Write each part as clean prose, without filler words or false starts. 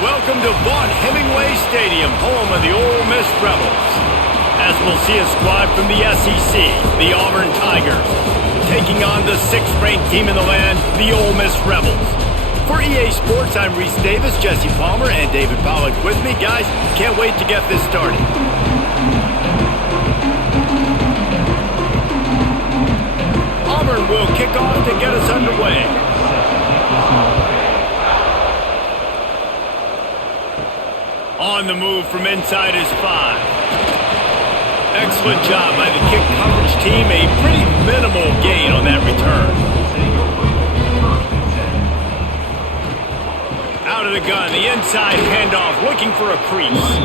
Welcome to Vaught Hemingway Stadium, home of the Ole Miss Rebels. As we'll see a squad from the SEC, the Auburn Tigers, taking on the 6th-ranked team in the land, the Ole Miss Rebels. For EA Sports, I'm Reese Davis, Jesse Palmer, and David Pollack with me. Guys, can't wait to get this started. Auburn will kick off to get us underway. On the move from inside is 5. Excellent job by the kick coverage team. A pretty minimal gain on that return. Out of the gun, the inside handoff, looking for a crease.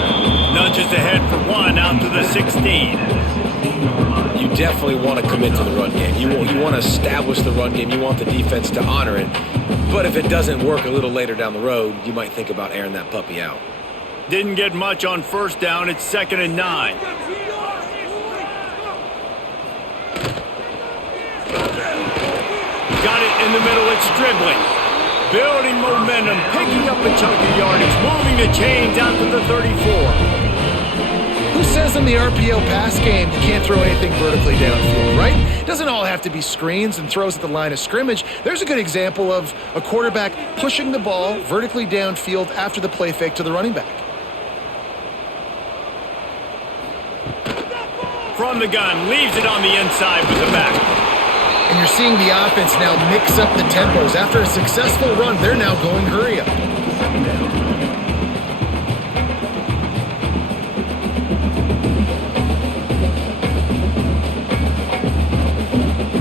Nudges ahead for 1 out to the 16. You definitely want to commit to the run game. You want to establish the run game. You want the defense to honor it. But if it doesn't work a little later down the road, you might think about airing that puppy out. Didn't get much on first down. It's 2nd and 9. Got it in the middle. It's dribbling. Building momentum, picking up a chunk of yardage, moving the chains out to the 34. Who says in the RPO pass game you can't throw anything vertically downfield, right? It doesn't all have to be screens and throws at the line of scrimmage. There's a good example of a quarterback pushing the ball vertically downfield after the play fake to the running back. From the gun, leaves it on the inside with the back. And you're seeing the offense now mix up the tempos. After a successful run, they're now going hurry up.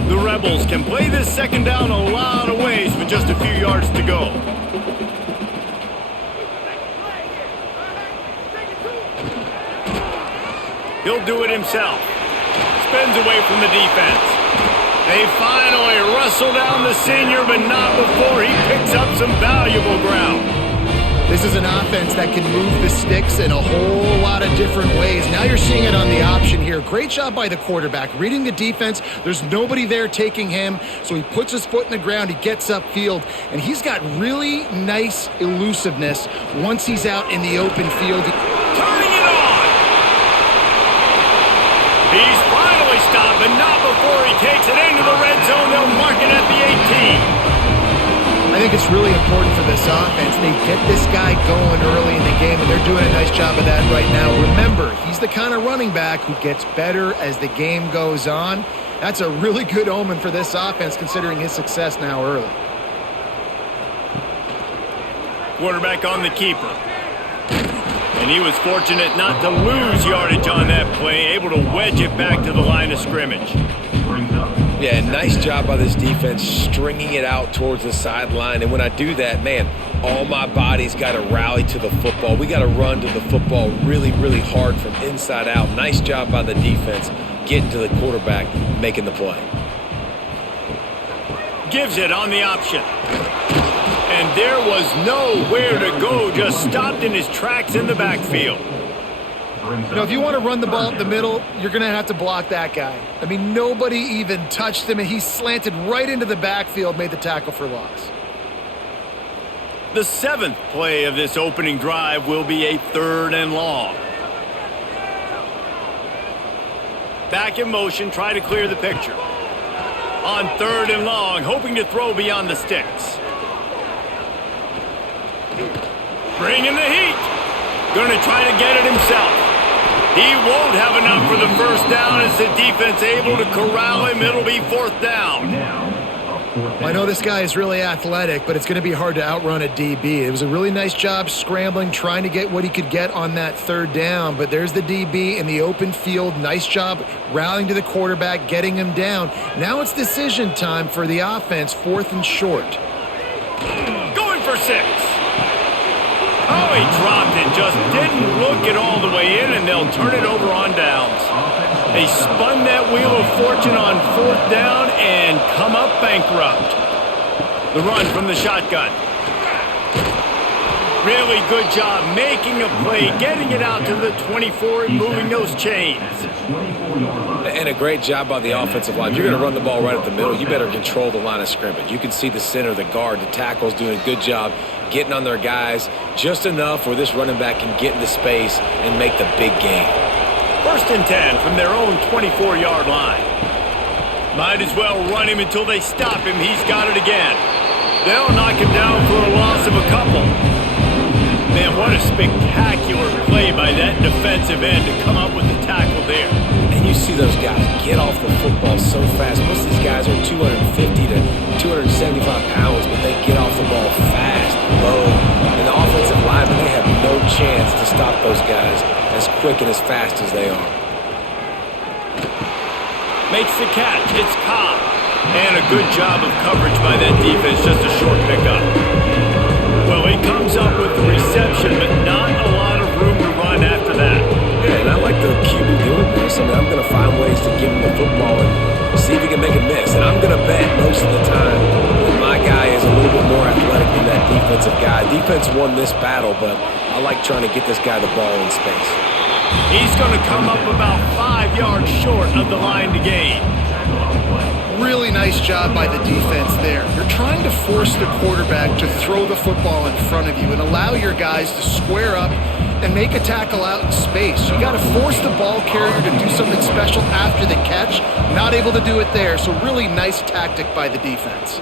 The Rebels can play this 2nd down a lot of ways with just a few yards to go. He'll do it himself. Spins away from the defense. They finally wrestle down the senior, but not before he picks up some valuable ground. This is an offense that can move the sticks in a whole lot of different ways. Now you're seeing it on the option here. Great job by the quarterback. Reading the defense, there's nobody there taking him, so he puts his foot in the ground, he gets upfield, and he's got really nice elusiveness once he's out in the open field. Turning it on! He's finally stopped, but not before he takes it into the red zone. They'll mark it at the 18. I think it's really important for this offense. They get this guy going early in the game, and they're doing a nice job of that right now. Remember, he's the kind of running back who gets better as the game goes on. That's a really good omen for this offense, considering his success now early. Quarterback on the keeper. And he was fortunate not to lose yardage on that play, able to wedge it back to the line of scrimmage. Yeah, nice job by this defense stringing it out towards the sideline. And when I do that, man, all my body's got to rally to the football. We got to run to the football really, really hard from inside out. Nice job by the defense getting to the quarterback, making the play. Gives it on the option. And there was nowhere to go, just stopped in his tracks in the backfield. You know, if you want to run the ball up the middle, you're going to have to block that guy. I mean, nobody even touched him, and he slanted right into the backfield, made the tackle for loss. The 7th play of this opening drive will be a 3rd and long. Back in motion, try to clear the picture. On 3rd and long, hoping to throw beyond the sticks. Bringing the heat. Going to try to get it himself. He won't have enough for the first down as the defense able to corral him. It'll be 4th down. I know this guy is really athletic, but it's going to be hard to outrun a DB. It was a really nice job scrambling, trying to get what he could get on that 3rd down. But there's the DB in the open field. Nice job rallying to the quarterback, getting him down. Now it's decision time for the offense, 4th and short. Going for 6. Oh, he dropped it. Just didn't look it all the way in, and they'll turn it over on downs. They spun that wheel of fortune on 4th down and come up bankrupt. The run from the shotgun. Really good job making a play, getting it out to the 24 and moving those chains. And a great job by the offensive line. If you're going to run the ball right at the middle, you better control the line of scrimmage. You can see the center, the guard, the tackles doing a good job getting on their guys just enough where this running back can get into space and make the big gain. 1st and 10 from their own 24-yard line. Might as well run him until they stop him. He's got it again. They'll knock him down for a loss of a couple. Man, what a spectacular play by that defensive end to come up with the tackle there. And you see those guys get off the football so fast. Most of these guys are 250 to 275 pounds, but they get off the ball fast, low. And the offensive linemen, they have no chance to stop those guys as quick and as fast as they are. Makes the catch. It's Cobb. And a good job of coverage by that defense. Just a short pickup. Well, he comes up with the reception, but not a lot of room to run after that. Yeah, and I like the QB doing this. I mean, I'm going to find ways to give him the football and see if he can make a miss. And I'm going to bet most of the time that my guy is a little bit more athletic than that defensive guy. Defense won this battle, but I like trying to get this guy the ball in space. He's going to come up about 5 yards short of the line to gain. Really nice job by the defense there. You're trying to force the quarterback to throw the football in front of you and allow your guys to square up and make a tackle out in space. You got to force the ball carrier to do something special after the catch. Not able to do it there, so really nice tactic by the defense.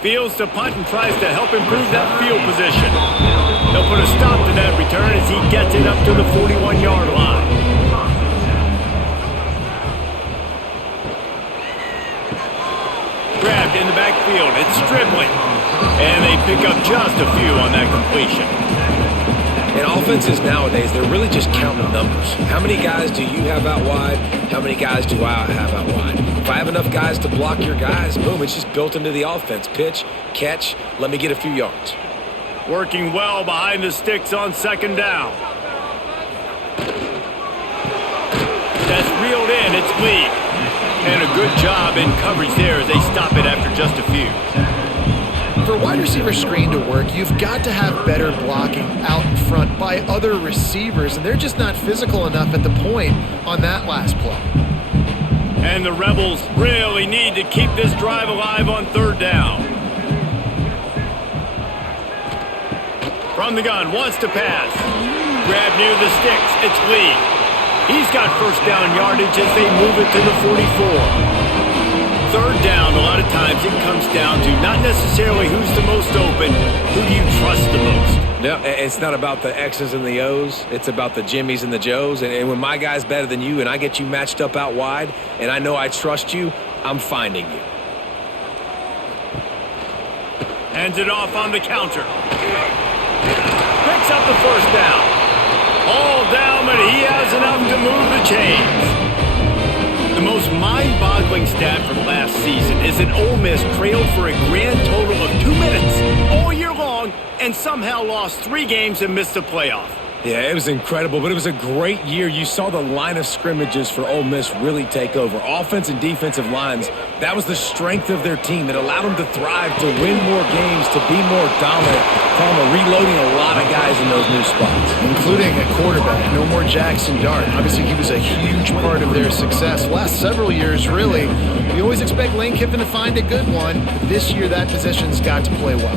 Fields to punt and tries to help improve that field position. They'll put a stop to that return as he gets it up to the 41-yard line. Grabbed in the backfield. It's Stribling. And they pick up just a few on that completion. And offenses nowadays, they're really just counting numbers. How many guys do you have out wide? How many guys do I have out wide? If I have enough guys to block your guys, boom, it's just built into the offense. Pitch, catch, let me get a few yards. Working well behind the sticks on 2nd down. That's reeled in. It's Lee. And a good job in coverage there as they stop it after just a few. For a wide receiver screen to work, you've got to have better blocking out in front by other receivers, and they're just not physical enough at the point on that last play. And the Rebels really need to keep this drive alive on 3rd down. From the gun, wants to pass. Grab near the sticks. It's Lee. He's got 1st down yardage as they move it to the 44. 3rd down, a lot of times it comes down to not necessarily who's the most open, who do you trust the most. No, it's not about the X's and the O's. It's about the Jimmies and the Joes. And when my guy's better than you and I get you matched up out wide and I know I trust you, I'm finding you. Hands it off on the counter. Picks up the 1st down. All down, but he has enough to move the chains. The most mind-boggling stat from last season is that Ole Miss trailed for a grand total of 2 minutes all year long and somehow lost 3 games and missed the playoff. Yeah, it was incredible, but it was a great year. You saw the line of scrimmages for Ole Miss really take over. Offense and defensive lines, that was the strength of their team that allowed them to thrive, to win more games, to be more dominant. Palmer reloading a lot of guys in those new spots. Including a quarterback, no more Jackson Dart. Obviously, he was a huge part of their success. Last several years, really, we always expect Lane Kiffin to find a good one. This year, that position's got to play well.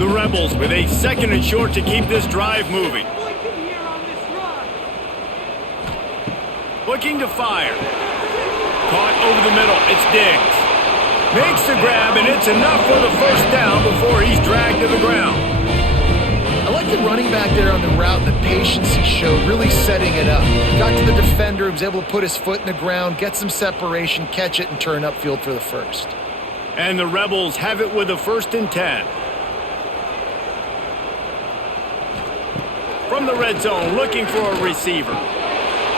The Rebels with a 2nd and short to keep this drive moving. Looking to fire. Caught over the middle. It's Diggs. Makes the grab, and it's enough for the 1st down before he's dragged to the ground. I like the running back there on the route and the patience he showed, really setting it up. Got to the defender, was able to put his foot in the ground, get some separation, catch it, and turn upfield for the 1st. And the Rebels have it with a 1st and 10. From the red zone, looking for a receiver.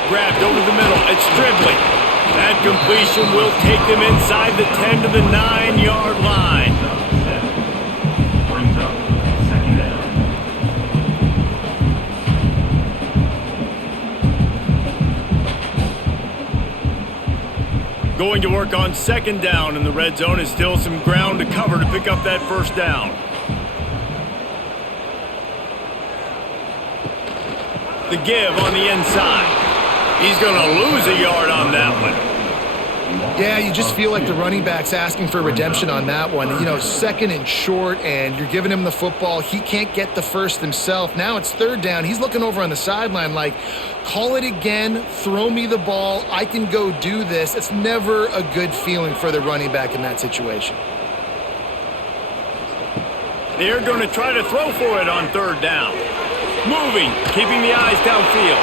Grabbed over the middle. It's Stribling. That completion will take them inside the 10 to the 9-yard line. Going to work on second down in the red zone is still some ground to cover to pick up that first down. The give on the inside. He's going to lose a yard on that one. Yeah, you just feel like the running back's asking for redemption on that one. You know, second and short, and you're giving him the football. He can't get the first himself. Now it's third down. He's looking over on the sideline like, call it again, throw me the ball, I can go do this. It's never a good feeling for the running back in that situation. They're going to try to throw for it on third down. Moving, keeping the eyes downfield.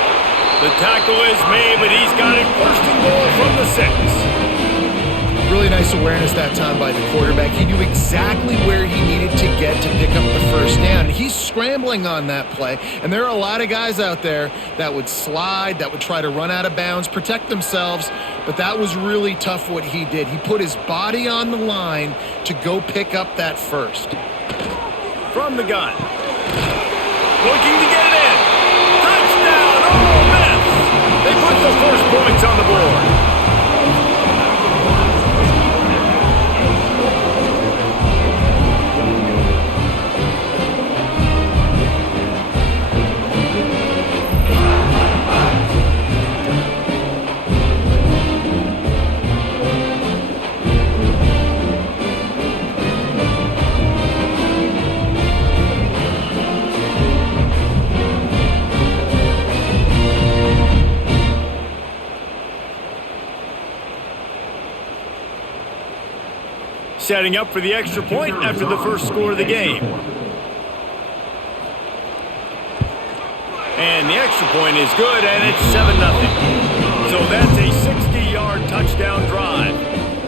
The tackle is made, but he's got it first and goal from the 6. Really nice awareness that time by the quarterback. He knew exactly where he needed to get to pick up the first down. He's scrambling on that play, and there are a lot of guys out there that would slide, that would try to run out of bounds, protect themselves, but that was really tough what he did. He put his body on the line to go pick up that first. From the gun. Looking to get it in. Touchdown, Ole Miss! They put the first points on the board. Setting up for the extra point after the first score of the game. And the extra point is good, and it's 7-0. So that's a 60-yard touchdown drive.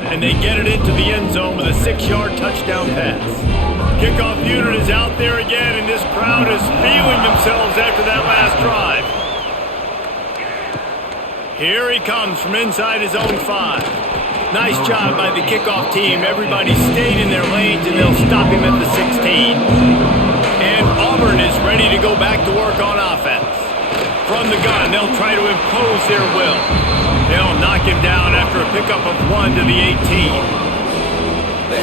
And they get it into the end zone with a 6-yard touchdown pass. Kickoff unit is out there again, and this crowd is feeling themselves after that last drive. Here he comes from inside his own 5. Nice job by the kickoff team. Everybody stayed in their lanes, and they'll stop him at the 16. And Auburn is ready to go back to work on offense. From the gun, they'll try to impose their will. They'll knock him down after a pickup of 1 to the 18.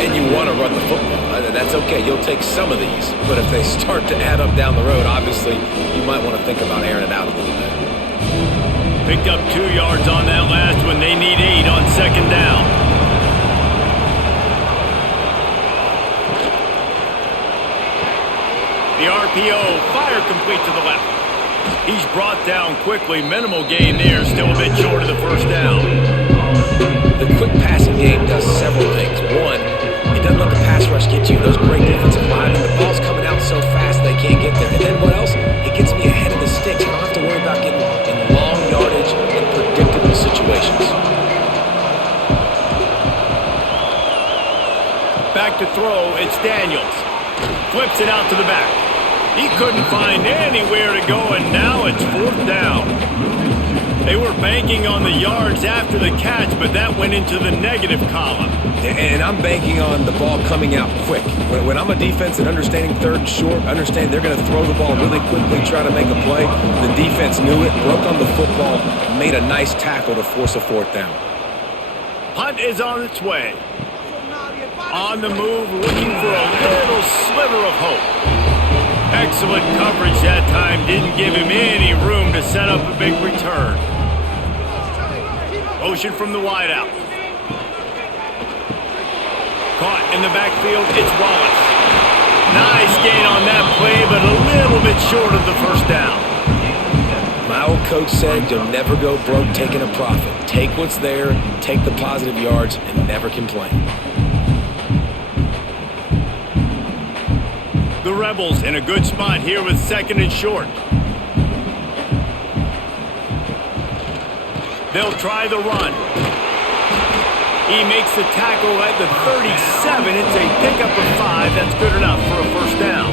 And you want to run the football. That's okay. You'll take some of these. But if they start to add up down the road, obviously, you might want to think about airing it out a little bit. Picked up 2 yards on that last one. They need 8 on second down. The RPO, fire complete to the left. He's brought down quickly. Minimal gain there, still a bit short of the first down. The quick passing game does several things. One, it doesn't let the pass rush get you. Those great defensive linemen, the ball's coming out so fast they can't get there. And then what else? It gets me ahead of the sticks. I don't have to worry about getting in long yardage in predictable situations. Back to throw, it's Daniels. Flips it out to the back. He couldn't find anywhere to go, and now it's fourth down. They were banking on the yards after the catch, but that went into the negative column. And I'm banking on the ball coming out quick. When I'm a defense and understanding third and short, understand they're going to throw the ball really quickly, try to make a play. The defense knew it, broke on the football, made a nice tackle to force a fourth down. Punt is on its way. On the move, looking for a little sliver of hope. Excellent coverage that time. Didn't give him any room to set up a big return. Motion from the wideout. Caught in the backfield, it's Wallace. Nice gain on that play, but a little bit short of the first down. My old coach said you'll never go broke taking a profit. Take what's there, take the positive yards, and never complain. The Rebels in a good spot here with second and short. They'll try the run. He makes the tackle at the 37. It's a pickup of 5. That's good enough for a first down.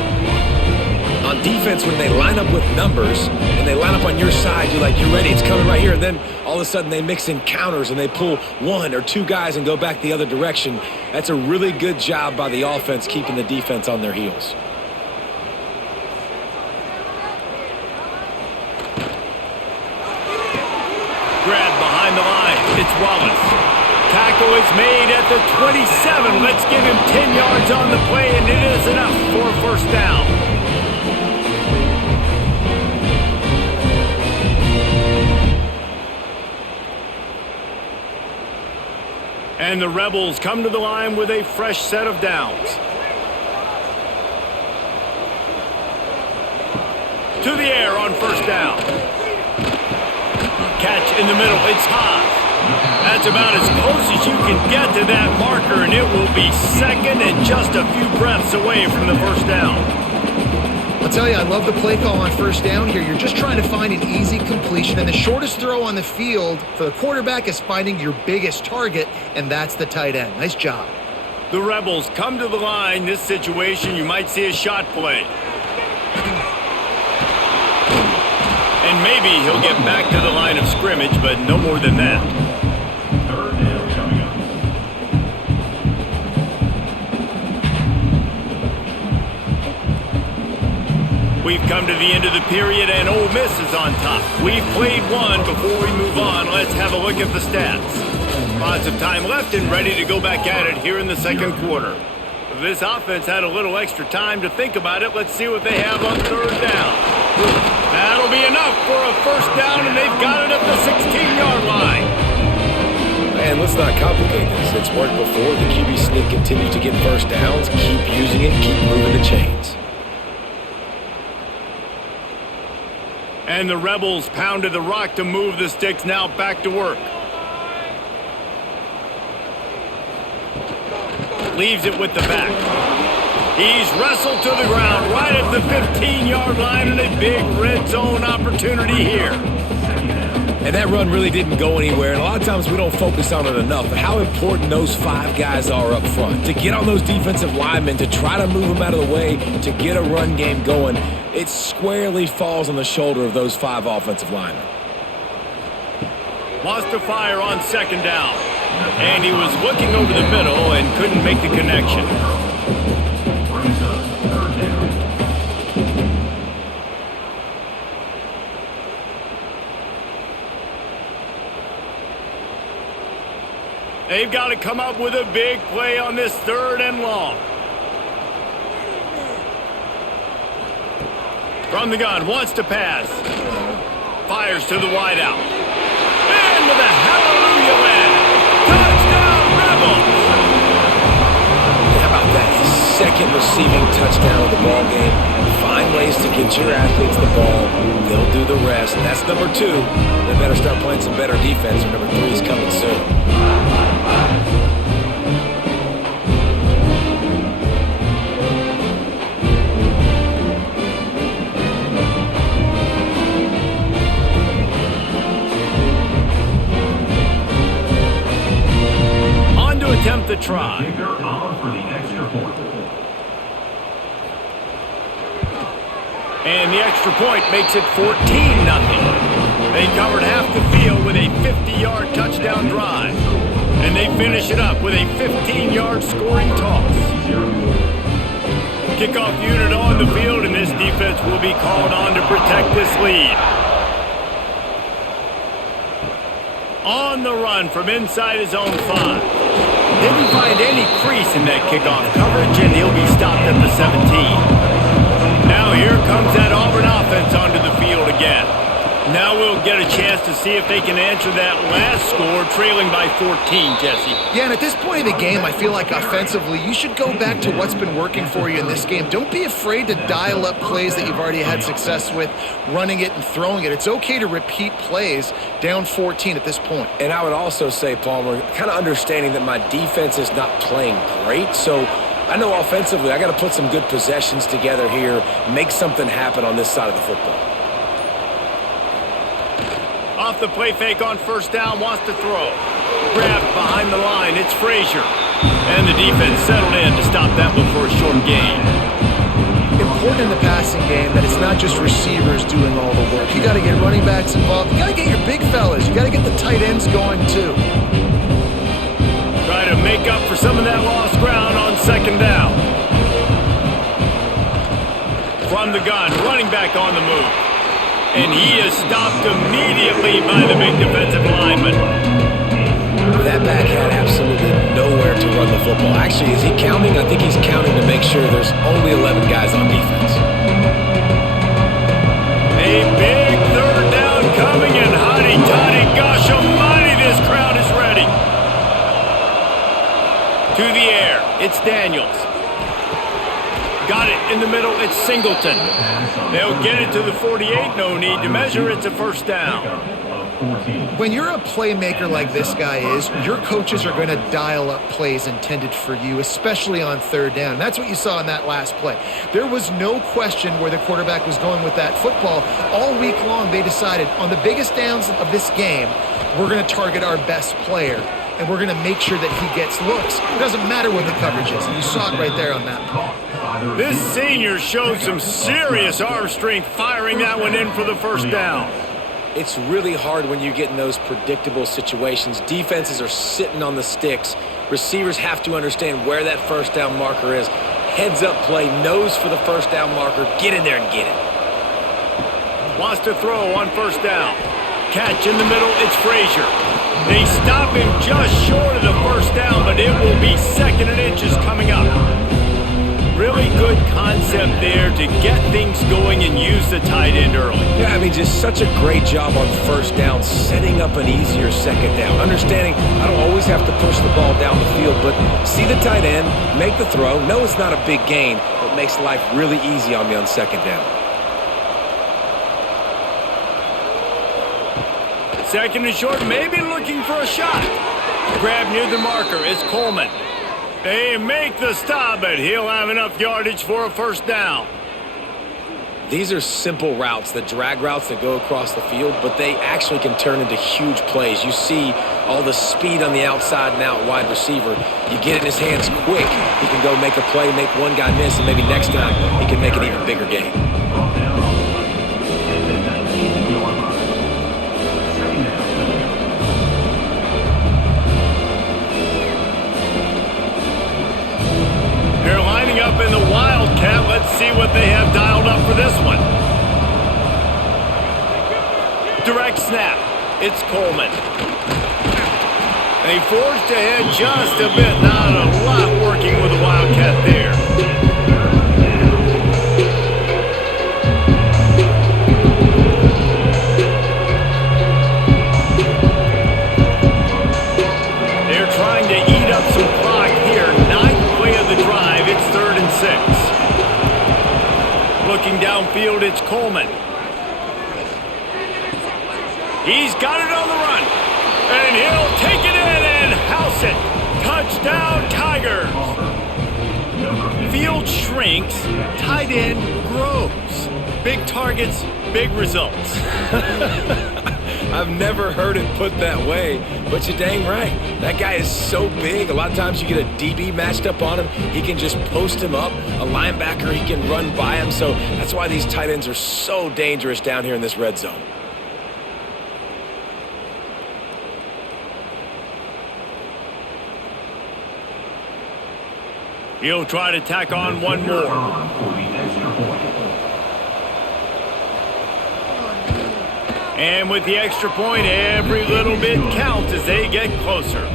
On defense, when they line up with numbers and they line up on your side, you're like, you're ready, it's coming right here. And then all of a sudden they mix in counters and they pull 1 or 2 guys and go back the other direction. That's a really good job by the offense keeping the defense on their heels. Grab behind the line. It's Wallace. tackle is made at the 27. Let's give him 10 yards on the play, and it is enough for a first down. And the Rebels come to the line with a fresh set of downs. To the air on first down. Catch in the middle. It's high. That's about as close as you can get to that marker, and it will be second and just a few breaths away from the first down. I'll tell you, I love the play call on first down here. You're just trying to find an easy completion, and the shortest throw on the field for the quarterback is finding your biggest target, and that's the tight end. Nice job. The Rebels come to the line. This situation, you might see a shot play. And maybe he'll get back to the line of scrimmage, but no more than that. Third down coming up. We've come to the end of the period, and Ole Miss is on top. We've played one. Before we move on, let's have a look at the stats. Lots of time left and ready to go back at it here in the second quarter. This offense had a little extra time to think about it. Let's see what they have on third down. That'll be enough for a first down, and they've got it at the 16-yard line. Man, let's not complicate this. It's worked before. The QB sneak continues to get first downs. Keep using it. Keep moving the chains. And the Rebels pounded the rock to move the sticks. Now back to work. Leaves it with the back. He's wrestled to the ground right at the 15-yard line, and a big red zone opportunity here. And that run really didn't go anywhere, and a lot of times we don't focus on it enough, but how important those five guys are up front. To get on those defensive linemen, to try to move them out of the way, to get a run game going, it squarely falls on the shoulder of those five offensive linemen. Lost to fire on second down. And he was looking over the middle and couldn't make the connection. Brings up third down. They've got to come up with a big play on this third and long. From the gun, wants to pass. Fires to the wideout. Into the hallelujah land. Touchdown, Rebels! How about that? Second receiving touchdown of the ball game. Find ways to get your athletes the ball. They'll do the rest. That's number two. They better start playing some better defense, or number three is coming soon. Attempt the try. Kicker on for the extra point. And the extra point makes it 14-0. They covered half the field with a 50-yard touchdown drive. And they finish it up with a 15-yard scoring toss. Kickoff unit on the field, and this defense will be called on to protect this lead. On the run from inside his own 5. Didn't find any crease in that kickoff coverage, and he'll be stopped at the 17. Now here comes that Auburn offense onto the field again. Now we'll get a chance to see if they can answer that last score, trailing by 14, Jesse. Yeah, and at this point of the game, I feel like offensively, you should go back to what's been working for you in this game. Don't be afraid to dial up plays that you've already had success with, running it and throwing it. It's okay to repeat plays down 14 at this point. And I would also say, Palmer, kind of understanding that my defense is not playing great, so I know offensively I got to put some good possessions together here, make something happen on this side of the football. Off the play fake on first down, wants to throw. Grabbed behind the line, it's Frazier. And the defense settled in to stop that one for a short gain. Important in the passing game that it's not just receivers doing all the work. You got to get running backs involved. You got to get your big fellas. You got to get the tight ends going too. Try to make up for some of that lost ground on second down. From the gun, running back on the move. And he is stopped immediately by the big defensive lineman. That back had absolutely nowhere to run the football. Actually, is he counting? I think he's counting to make sure there's only 11 guys on defense. A big third down coming, and hotty-toddy, gosh almighty, this crowd is ready. To the air, it's Daniels. Got it in the middle, it's Singleton. They'll get it to the 48, no need to measure, it's a first down. When you're a playmaker like this guy is, your coaches are going to dial up plays intended for you, especially on third down. That's what you saw in that last play. There was no question where the quarterback was going with that football. All week long, they decided on the biggest downs of this game, we're going to target our best player, and we're going to make sure that he gets looks. It doesn't matter what the coverage is, and you saw it right there on that play. This senior showed some serious arm strength firing that one in for the first down. It's really hard when you get in those predictable situations. Defenses are sitting on the sticks. Receivers have to understand where that first down marker is. Heads up play, nose for the first down marker. Get in there and get it. Wants to throw on first down. Catch in the middle, it's Frazier. They stop him just short of the first down, but it will be second and inches coming up. Really good concept there to get things going and use the tight end early. Yeah, I mean, just such a great job on first down, setting up an easier second down. Understanding I don't always have to push the ball down the field, but see the tight end, make the throw. No, it's not a big gain, but makes life really easy on me on second down. Second and short, maybe looking for a shot. Grab near the marker, it's Coleman. They make the stop, but he'll have enough yardage for a first down. These are simple routes, the drag routes that go across the field, but they actually can turn into huge plays. You see all the speed on the outside and out wide receiver. You get it in his hands quick, he can go make a play, make one guy miss, and maybe next time he can make an even bigger gain. They're lining up in the Wildcat. Let's see what they have dialed up for this one. Direct snap. It's Coleman. They forged ahead just a bit. Not a lot working with the Wildcat there. They're trying to eat up some clock here. Ninth play of the drive. It's 3rd and 6. Looking downfield, it's Coleman. He's got it on the run. And he'll take it in and house it. Touchdown, Tigers. Field shrinks, tight end grows. Big targets, big results. I've never heard it put that way, but you're dang right. That guy is so big. A lot of times you get a DB matched up on him. He can just post him up. A linebacker, he can run by him. So that's why these tight ends are so dangerous down here in this red zone. He'll try to tack on one more. And with the extra point, every little bit counts as they get closer.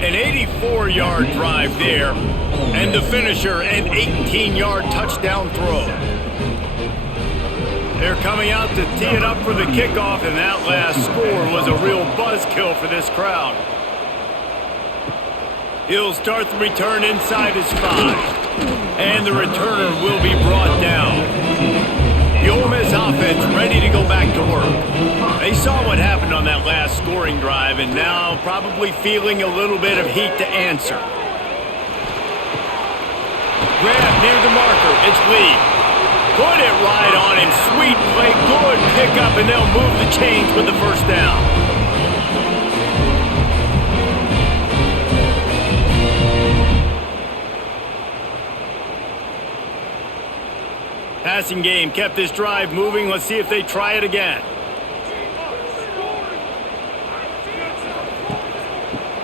An 84-yard drive there, and the finisher, an 18-yard touchdown throw. They're coming out to tee it up for the kickoff, and that last score was a real buzzkill for this crowd. He'll start the return inside his 5, and the returner will be brought down. The Ole Miss offense ready to go back to work. They saw what happened on that last scoring drive, and now probably feeling a little bit of heat to answer. Grab near the marker, it's Lee. Put it right on him, sweet play, good pickup, and they'll move the chains with the first down. Passing game kept this drive moving. Let's see if they try it again.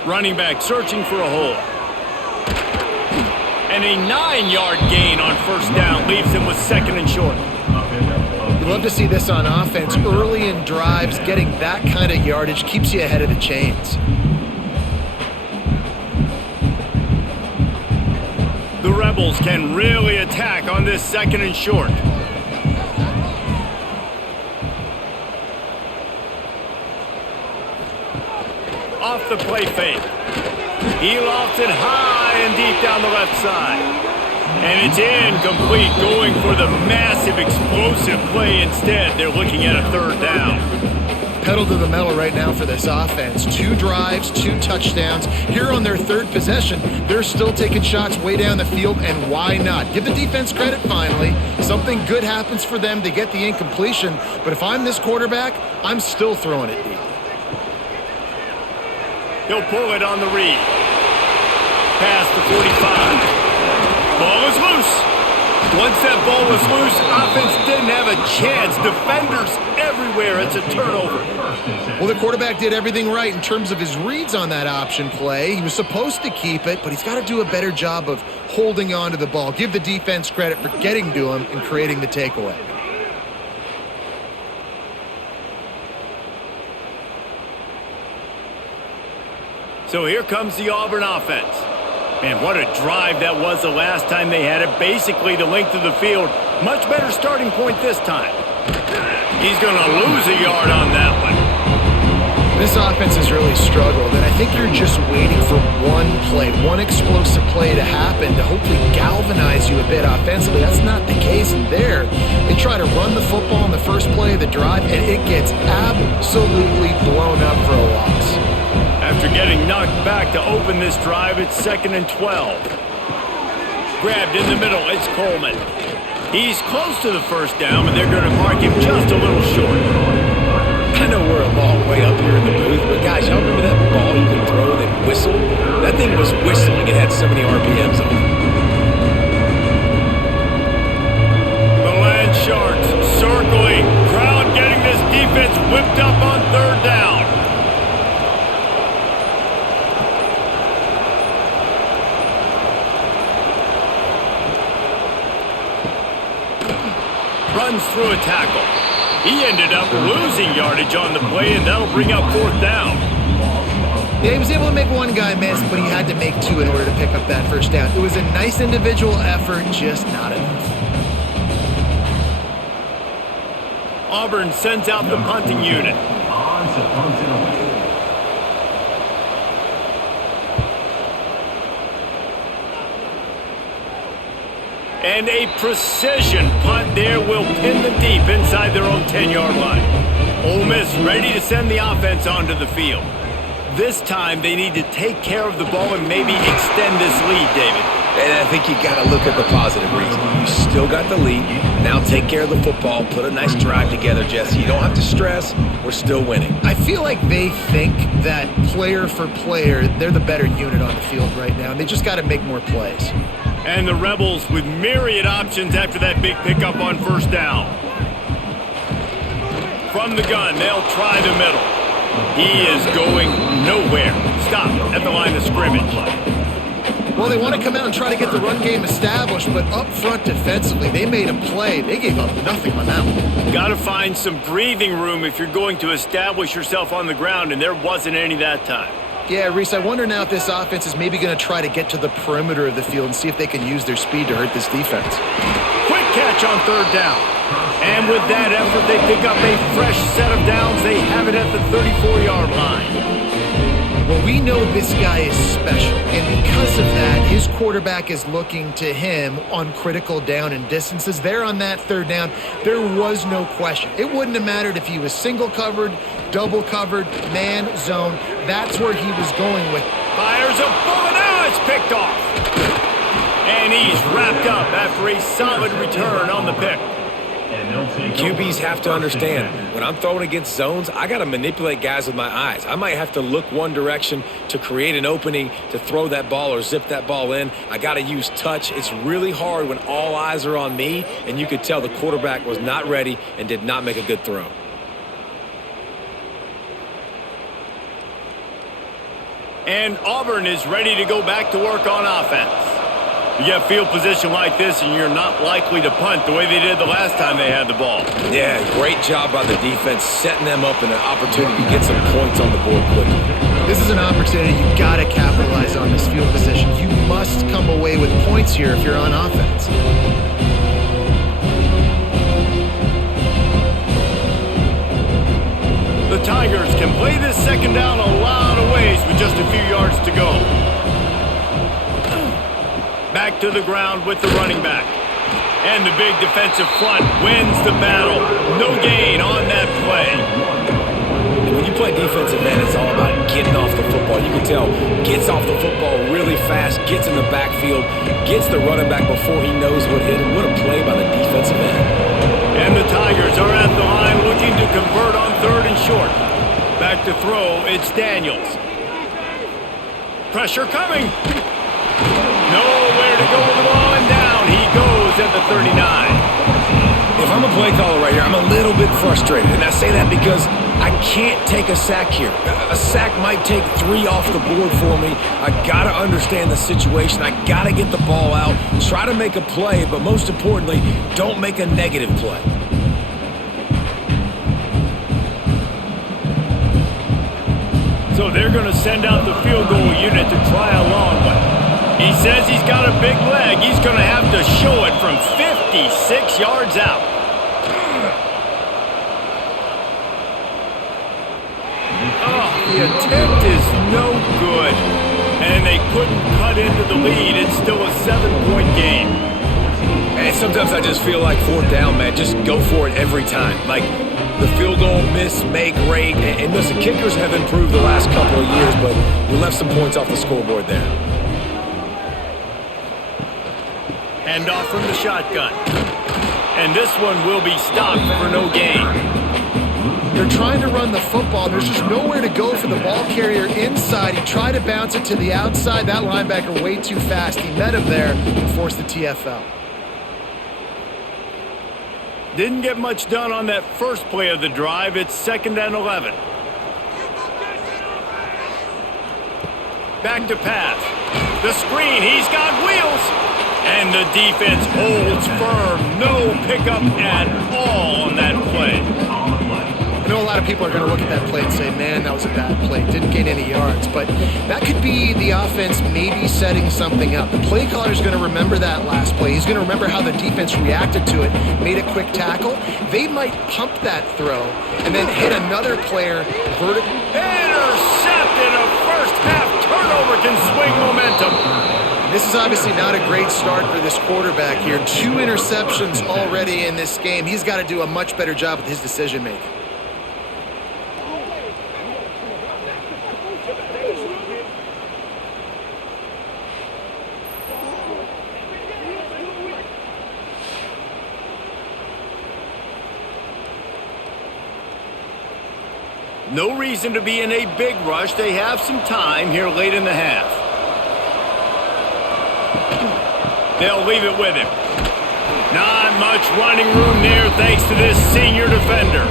Running back searching for a hole. And a 9-yard gain on first down leaves him with 2nd and short. You love to see this on offense. Early in drives, getting that kind of yardage keeps you ahead of the chains. The Rebels can really attack on this 2nd and short. Off the play fake. He lofts it high and deep down the left side. And it's incomplete, going for the massive explosive play instead. They're looking at a 3rd down. Pedal to the metal right now for this offense. 2 drives, 2 touchdowns. Here on their 3rd possession, they're still taking shots way down the field, and why not? Give the defense credit finally. Something good happens for them to get the incompletion, but if I'm this quarterback, I'm still throwing it deep. He'll pull it on the read. Past the 45. Ball is loose. Once that ball was loose, offense didn't have a chance. Defenders everywhere. It's a turnover. Well, the quarterback did everything right in terms of his reads on that option play. He was supposed to keep it, but he's got to do a better job of holding on to the ball. Give the defense credit for getting to him and creating the takeaway. So here comes the Auburn offense. Man, what a drive that was the last time they had it. Basically the length of the field. Much better starting point this time. He's going to lose a yard on that one. This offense has really struggled, and I think you're just waiting for one play, one explosive play to happen to hopefully galvanize you a bit offensively. That's not the case there. They try to run the football in the first play of the drive, and it gets absolutely blown up for a loss. After getting knocked back to open this drive, it's 2nd and 12. Grabbed in the middle, it's Coleman. He's close to the 1st down, but they're going to mark him just a little short. I know we're a long way up here in the booth, but guys, y'all remember that ball you can throw that whistled? That thing was whistling. It had so many RPMs on it. The Land Sharks circling. Crowd getting this defense whipped up on 3rd down. Runs through a tackle. He ended up losing yardage on the play, and that'll bring up 4th down. Yeah, he was able to make one guy miss, but he had to make 2 in order to pick up that 1st down. It was a nice individual effort, just not enough. Auburn sends out the punting unit. On to punt it away. And a precision punt there will pin them deep inside their own 10-yard line. Ole Miss ready to send the offense onto the field. This time they need to take care of the ball and maybe extend this lead, David. And I think you got to look at the positive reason. You still got the lead. Now take care of the football. Put a nice drive together, Jesse. You don't have to stress. We're still winning. I feel like they think that player for player, they're the better unit on the field right now, and they just got to make more plays. And the Rebels with myriad options after that big pickup on 1st down. From the gun, they'll try the middle. He is going nowhere. Stop at the line of scrimmage. Well, they want to come out and try to get the run game established, but up front defensively, they made a play. They gave up nothing on that one. Got to find some breathing room if you're going to establish yourself on the ground, and there wasn't any that time. Yeah, Reese, I wonder now if this offense is maybe going to try to get to the perimeter of the field and see if they can use their speed to hurt this defense. Quick catch on 3rd down. And with that effort, they pick up a fresh set of downs. They have it at the 34-yard line. Well, we know this guy is special, and because of that, his quarterback is looking to him on critical down and distances. There on that 3rd down, there was no question. It wouldn't have mattered if he was single covered, double covered, man, zone. That's where he was going with. Fires a bullet. Now it's picked off. And he's wrapped up after a solid return on the pick. QBs have to understand, when I'm throwing against zones, I got to manipulate guys with my eyes. I might have to look one direction to create an opening to throw that ball or zip that ball in. I got to use touch. It's really hard when all eyes are on me, and you could tell the quarterback was not ready and did not make a good throw. And Auburn is ready to go back to work on offense. You get field position like this, and you're not likely to punt the way they did the last time they had the ball. Yeah, great job by the defense, setting them up in an opportunity to get some points on the board quickly. This is an opportunity you've got to capitalize on, this field position. You must come away with points here if you're on offense. The Tigers can play this second down a lot of ways with just a few yards to go. Back to the ground with the running back. And the big defensive front wins the battle. No gain on that play. When you play defensive end, it's all about getting off the football. You can tell, gets off the football really fast, gets in the backfield, gets the running back before he knows what hit him. What a play by the defensive end. And the Tigers are at the line looking to convert on 3rd and short. Back to throw, it's Daniels. Pressure coming. Nowhere to go with the ball, and down he goes at the 39. If I'm a play caller right here, I'm a little bit frustrated. And I say that because I can't take a sack here. A sack might take 3 off the board for me. I got to understand the situation. I got to get the ball out, try to make a play, but most importantly, don't make a negative play. So they're going to send out the field goal unit to try a long one. He says he's got a big leg. He's going to have to show it from 56 yards out. Oh, the attempt is no good. And they couldn't cut into the lead. It's still a 7-point game. And sometimes I just feel like 4th down, man. Just go for it every time. Like the field goal miss, make rate. And listen, kickers have improved the last couple of years, but we left some points off the scoreboard there. Hand off from the shotgun. And this one will be stopped for no gain. They're trying to run the football. There's just nowhere to go for the ball carrier inside. He tried to bounce it to the outside. That linebacker way too fast. He met him there and forced the TFL. Didn't get much done on that first play of the drive. It's 2nd and 11. Back to pass. The screen. He's got wheels. And the defense holds firm. No pickup at all on that play. I know a lot of people are going to look at that play and say, man, that was a bad play. Didn't gain any yards. But that could be the offense maybe setting something up. The play caller is going to remember that last play. He's going to remember how the defense reacted to it, made a quick tackle. They might pump that throw and then hit another player vertically. Intercepted. A first-half turnover can swing momentum. This is obviously not a great start for this quarterback here. 2 interceptions already in this game. He's got to do a much better job with his decision-making. No reason to be in a big rush. They have some time here late in the half. They'll leave it with him. Not much running room there thanks to this senior defender.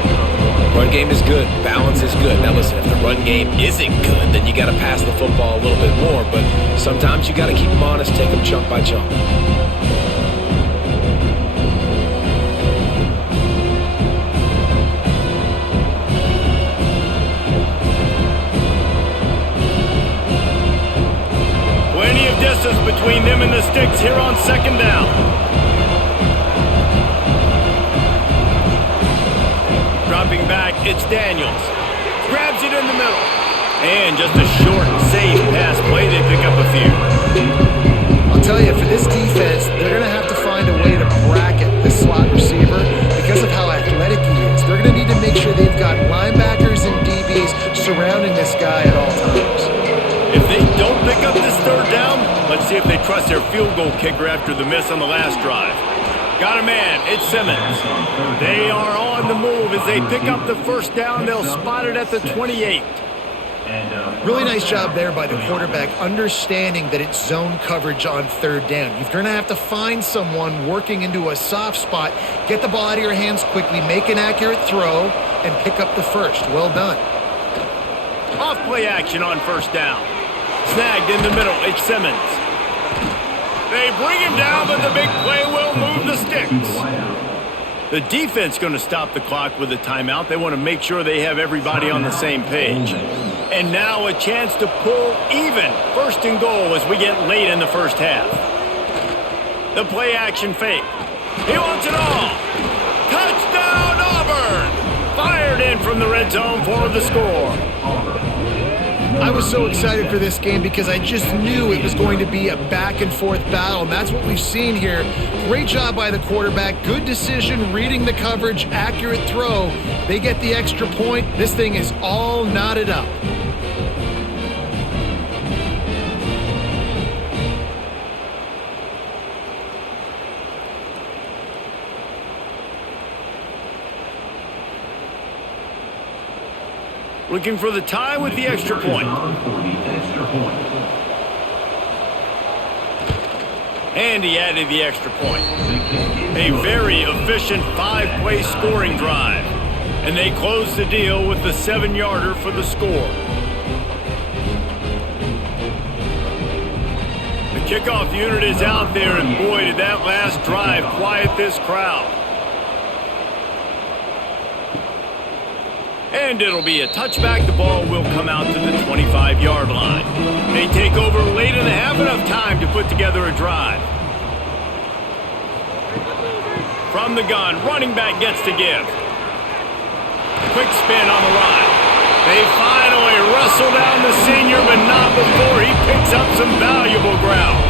Run game is good. Balance is good. Now listen, if the run game isn't good, then you got to pass the football a little bit more. But sometimes you got to keep them honest, take them chunk by chunk. Plenty of distance between them and the sticks here on 2nd down. Dropping back, it's Daniels. Grabs it in the middle. And just a short, safe pass play. They pick up a few. I'll tell you, for this defense, they're going to have to find a way to bracket this slot receiver because of how athletic he is. They're going to need to make sure they've got linebackers and DBs surrounding this guy at all times. If they don't pick up this 3rd down, let's see if they trust their field goal kicker after the miss on the last drive. Got a man. It's Simmons. They are on the move. As they pick up the 1st down, they'll spot it at the 28. Really nice job there by the quarterback, understanding that it's zone coverage on 3rd down. You're going to have to find someone working into a soft spot, get the ball out of your hands quickly, make an accurate throw, and pick up the 1st. Well done. Off play action on 1st down. Snagged in the middle. It's Simmons. They bring him down, but the big play will move the sticks. The defense going to stop the clock with a timeout. They want to make sure they have everybody on the same page. And now a chance to pull even. First and goal as we get late in the first half. The play action fake. He wants it all. Touchdown Auburn! Fired in from the red zone for the score. I was so excited for this game because I just knew it was going to be a back-and-forth battle, and that's what we've seen here. Great job by the quarterback. Good decision, reading the coverage, accurate throw. They get the extra point. This thing is all knotted up. Looking for the tie with the extra point. And he added the extra point. A very efficient 5-play scoring drive. And they close the deal with the 7-yarder for the score. The kickoff unit is out there, and boy, did that last drive quiet this crowd. And it'll be a touchback. The ball will come out to the 25-yard line. They take over late in the half, enough time to put together a drive. From the gun, running back gets to give. Quick spin on the run. They finally wrestle down the senior, but not before he picks up some valuable ground.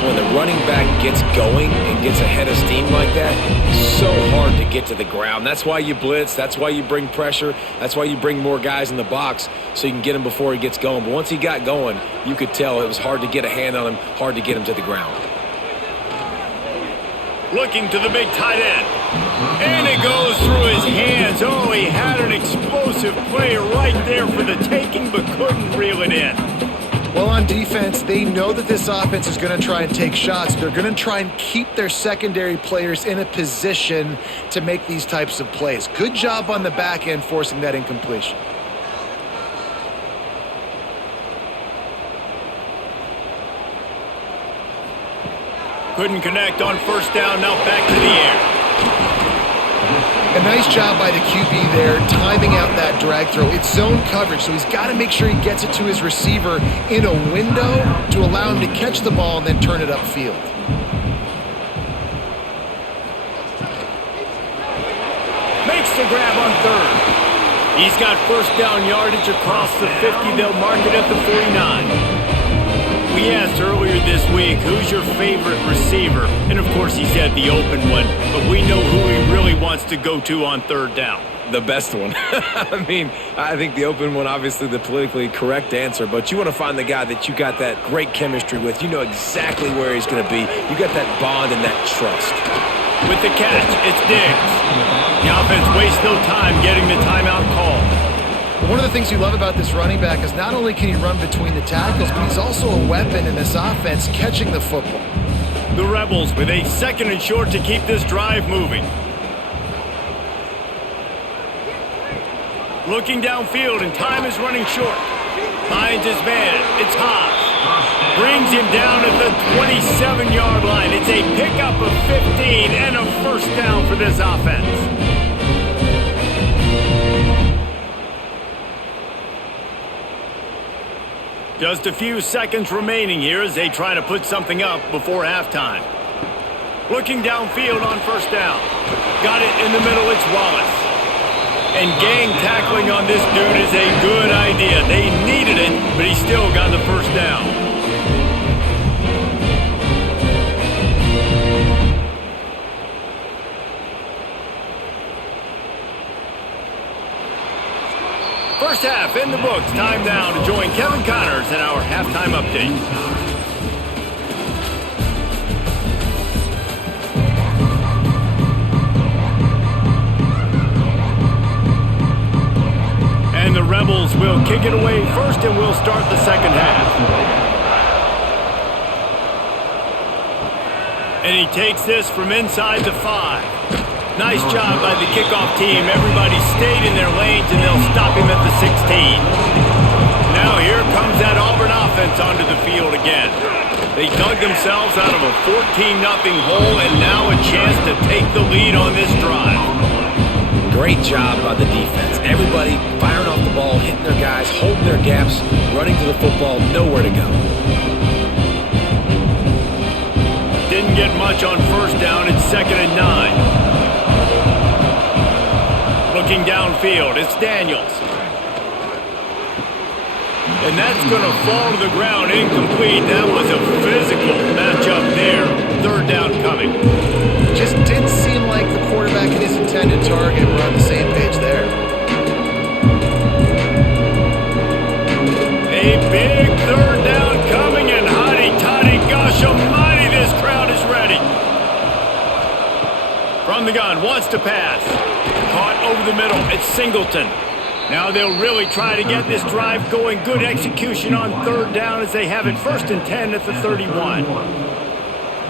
When the running back gets going and gets ahead of steam like that, it's so hard to get to the ground. That's why you blitz. That's why you bring pressure. That's why you bring more guys in the box so you can get him before he gets going. But once he got going, you could tell it was hard to get a hand on him, hard to get him to the ground. Looking to the big tight end. And it goes through his hands. Oh, he had an explosive play right there for the taking, but couldn't reel it in. Well, on defense, they know that this offense is going to try and take shots. They're going to try and keep their secondary players in a position to make these types of plays. Good job on the back end forcing that incompletion. Couldn't connect on first down. Now back to the air. A nice job by the QB there, timing out that drag throw. It's zone coverage, so he's got to make sure he gets it to his receiver in a window to allow him to catch the ball and then turn it upfield. Makes the grab on third. He's got first down yardage across the 50. They'll mark it at the 49. We asked earlier this week, who's your favorite receiver? And of course he said the open one, but we know who he really wants to go to on third down. The best one. I mean, I think the open one, obviously the politically correct answer, but you want to find the guy that you got that great chemistry with. You know exactly where he's going to be. You got that bond and that trust. With the catch, it's Diggs. The offense wastes no time getting the timeout call. One of the things you love about this running back is not only can he run between the tackles, but he's also a weapon in this offense catching the football. The Rebels with a 2nd and short to keep this drive moving. Looking downfield, and time is running short. Finds his man. It's Haas. Brings him down at the 27-yard line. It's a pickup of 15 and a first down for this offense. Just a few seconds remaining here as they try to put something up before halftime. Looking downfield on first down. Got it in the middle, it's Wallace. And gang tackling on this dude is a good idea. They needed it, but he still got the first down. First half in the books. Time now to join Kevin Connors in our halftime update. And the Rebels will kick it away first, and we'll start the second half. And he takes this from inside the 5. Nice job by the kickoff team. Everybody stayed in their lanes, and they'll stop him at the 16. Now here comes that Auburn offense onto the field again. They dug themselves out of a 14-0 hole, and now a chance to take the lead on this drive. Great job by the defense. Everybody firing off the ball, hitting their guys, holding their gaps, running to the football, nowhere to go. Didn't get much on first down. It's 2nd and 9. Looking downfield, it's Daniels. And that's going to fall to the ground, incomplete. That was a physical matchup there. 3rd down coming. Just didn't seem like the quarterback and his intended target were on the same page there. A big 3rd down coming, and hotty-toddy, gosh almighty, this crowd is ready. From the gun, wants to pass. Caught over the middle, it's Singleton. Now they'll really try to get this drive going. Good execution on 3rd down as they have it 1st and 10 at the 31.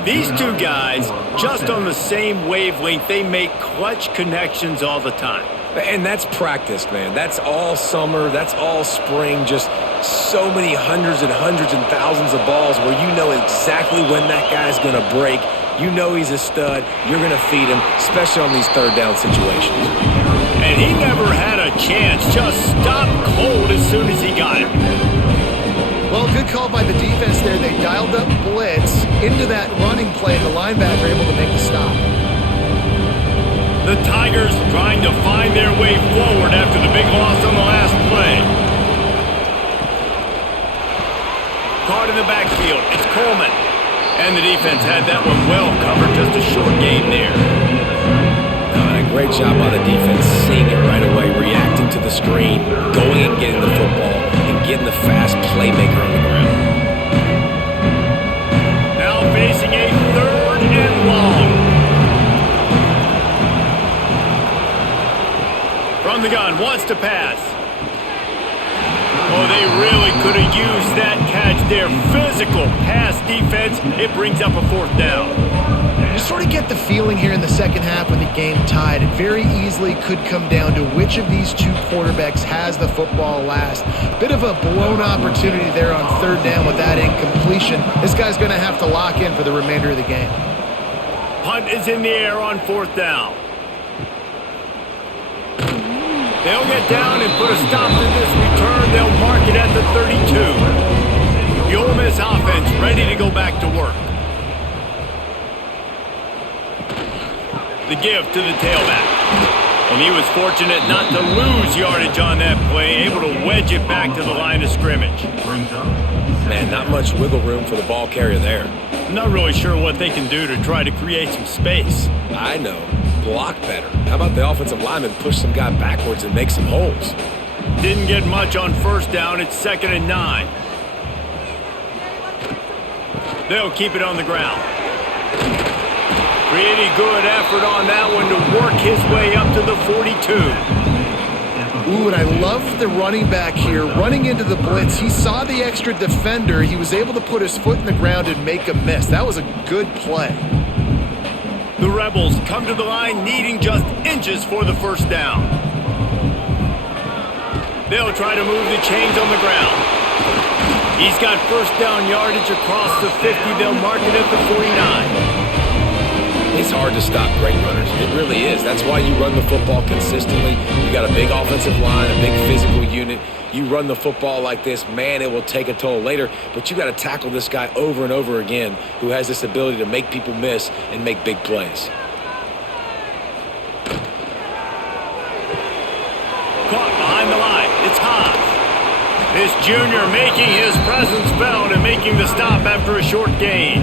These two guys, just on the same wavelength, they make clutch connections all the time. And that's practice, man. That's all summer. That's all spring. Just so many hundreds and thousands of balls where you know exactly when that guy's going to break. You know he's a stud. You're going to feed him, especially on these 3rd down situations. And he never had a chance. Just stopped cold as soon as he got it. Well, good call by the defense there. They dialed up blitz into that running play. The linebacker able to make the stop. The Tigers trying to find their way forward after the big loss on the last play. Caught in the backfield. It's Coleman. And the defense had that one well covered. Just a short gain there. Great job by the defense, seeing it right away, reacting to the screen, going and getting the football, and getting the fast playmaker on the ground. Now facing a 3rd and long. From the gun, wants to pass. Oh, they really could have used that catch there. Physical pass defense. It brings up a 4th down. You sort of get the feeling here in the second half when the game tied. It very easily could come down to which of these two quarterbacks has the football last. Bit of a blown opportunity there on 3rd down with that incompletion. This guy's going to have to lock in for the remainder of the game. Punt is in the air on 4th down. They'll get down and put a stop to this return. They'll mark it at the 32. The Ole Miss offense ready to go back to work. The give to the tailback. And he was fortunate not to lose yardage on that play, able to wedge it back to the line of scrimmage. Man, not much wiggle room for the ball carrier there. I'm not really sure what they can do to try to create some space. I know. Block better. How about the offensive lineman push some guy backwards and make some holes? Didn't get much on 1st down. It's 2nd and 9. They'll keep it on the ground. Pretty good effort on that one to work his way up to the 42. Ooh, and I love the running back here. Running into the blitz, he saw the extra defender. He was able to put his foot in the ground and make a miss. That was a good play. The Rebels come to the line needing just inches for the 1st down. They'll try to move the chains on the ground. He's got 1st down yardage across the 50. They'll mark it at the 49. It's hard to stop great runners. It really is. That's why you run the football consistently. You got a big offensive line, a big physical unit. You run the football like this, man, it will take a toll later. But you got to tackle this guy over and over again who has this ability to make people miss and make big plays. Caught behind the line. It's Haas. This junior making his presence felt and making the stop after a short gain.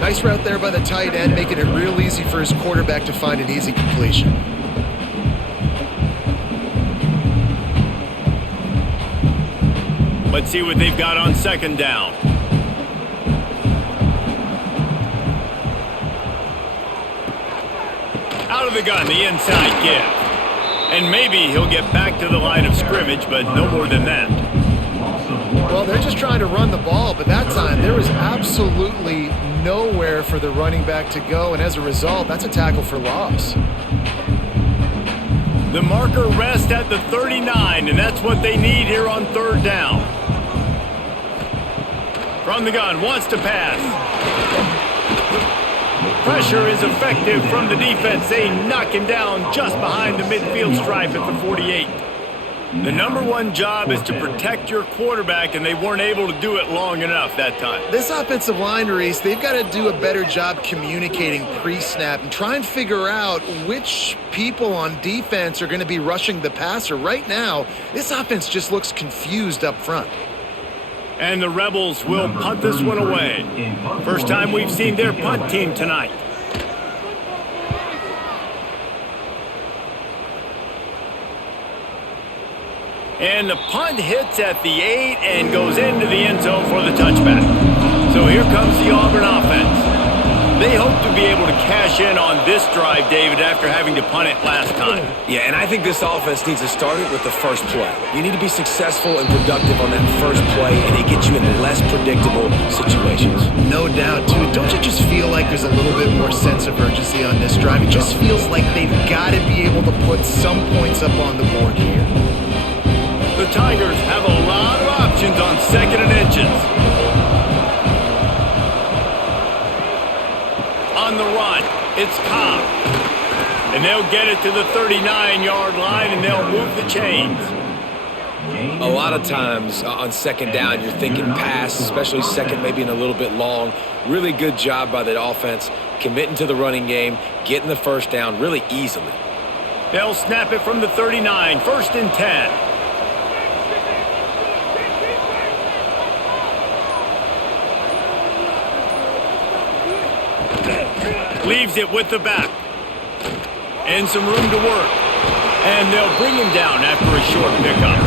Nice route there by the tight end, making it real easy for his quarterback to find an easy completion. Let's see what they've got on 2nd down. Out of the gun, the inside give. And maybe he'll get back to the line of scrimmage, but no more than that. Well, they're just trying to run the ball, but that time there was absolutely nowhere for the running back to go, and as a result, that's a tackle for loss. The marker rests at the 39, and that's what they need here on 3rd down. From the gun, wants to pass. Pressure is effective from the defense. They knock him down just behind the midfield stripe at the 48. The number one job is to protect your quarterback, and they weren't able to do it long enough that time. This offensive line, Reese, they've got to do a better job communicating pre-snap and try and figure out which people on defense are going to be rushing the passer. Right now, this offense just looks confused up front. And the Rebels will punt this one away. First time we've seen their punt team tonight. And the punt hits at the 8 and goes into the end zone for the touchback. So here comes the Auburn offense. They hope to be able to cash in on this drive, David, after having to punt it last time. Yeah, and I think this offense needs to start it with the first play. You need to be successful and productive on that first play, and it gets you in less predictable situations. No doubt, too. Don't you just feel like there's a little bit more sense of urgency on this drive? It just feels like they've got to be able to put some points up on the board here. The Tigers have a lot of options on 2nd and inches. On the run, it's Cobb. And they'll get it to the 39-yard line, and they'll move the chains. A lot of times on 2nd down, you're thinking pass, especially 2nd, maybe in a little bit long. Really good job by that offense, committing to the running game, getting the first down really easily. They'll snap it from the 39, 1st and 10. Leaves it with the back. And some room to work. And they'll bring him down after a short pickup.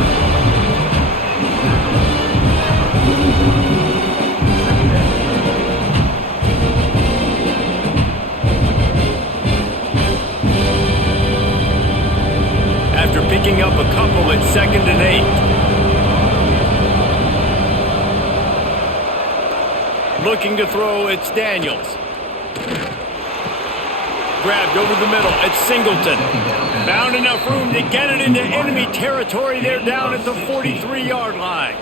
After picking up a couple at 2nd and 8. Looking to throw, it's Daniels. Grabbed over the middle. It's Singleton. Found enough room to get it into enemy territory. They're down at the 43-yard line.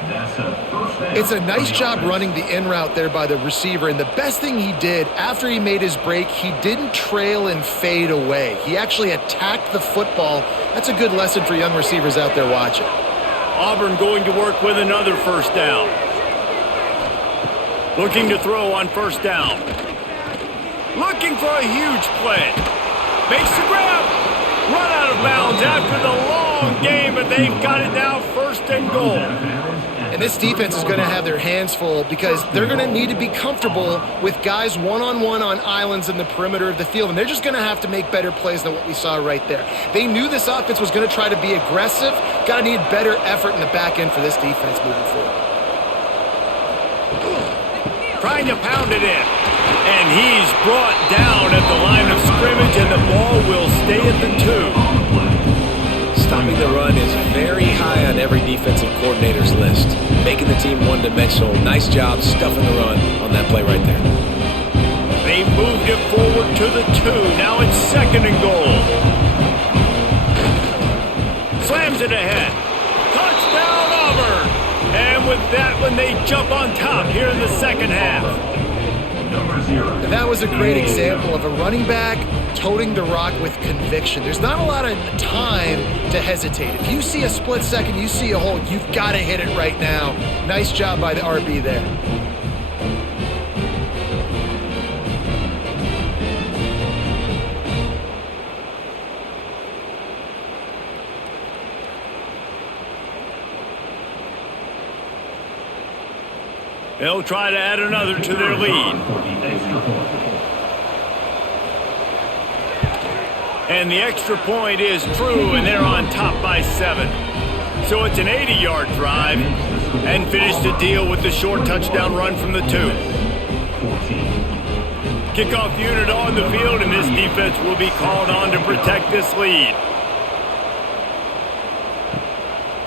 It's a nice job running the in route there by the receiver, and the best thing he did after he made his break, he didn't trail and fade away. He actually attacked the football. That's a good lesson for young receivers out there watching. Auburn going to work with another first down. Looking to throw on first down. Looking for a huge play. Makes the grab. Run out of bounds after the long game, but they've got it now 1st and goal. And this defense is going to have their hands full because they're going to need to be comfortable with guys one-on-one on islands in the perimeter of the field, and they're just going to have to make better plays than what we saw right there. They knew this offense was going to try to be aggressive. Got to need better effort in the back end for this defense moving forward. Trying to pound it in. And he's brought down at the line of scrimmage, and the ball will stay at the 2. Stopping the run is very high on every defensive coordinator's list. Making the team one-dimensional. Nice job stuffing the run on that play right there. They moved it forward to the 2. Now it's 2nd and goal. Slams it ahead. Touchdown, Auburn! And with that one, they jump on top here in the second half. That was a great example of a running back toting the rock with conviction. There's not a lot of time to hesitate. If you see a split second, you see a hole, you've got to hit it right now. Nice job by the RB there. They'll try to add another to their lead. And the extra point is true, and they're on top by 7. So it's an 80-yard drive, and finish the deal with the short touchdown run from the 2. Kickoff unit on the field, and this defense will be called on to protect this lead.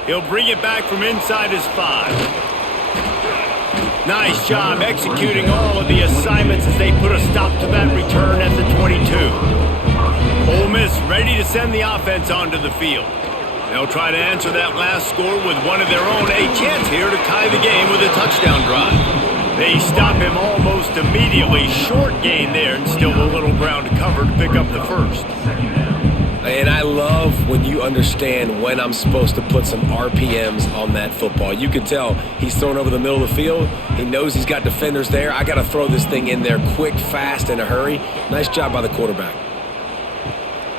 He'll bring it back from inside his 5. Nice job executing all of the assignments as they put a stop to that return at the 22. Ole Miss ready to send the offense onto the field. They'll try to answer that last score with one of their own. A chance here to tie the game with a touchdown drive. They stop him almost immediately. Short gain there and still a little ground to cover to pick up the first. And I love when you understand when I'm supposed to put some RPMs on that football. You can tell he's thrown over the middle of the field. He knows he's got defenders there. I got to throw this thing in there quick, fast, in a hurry. Nice job by the quarterback.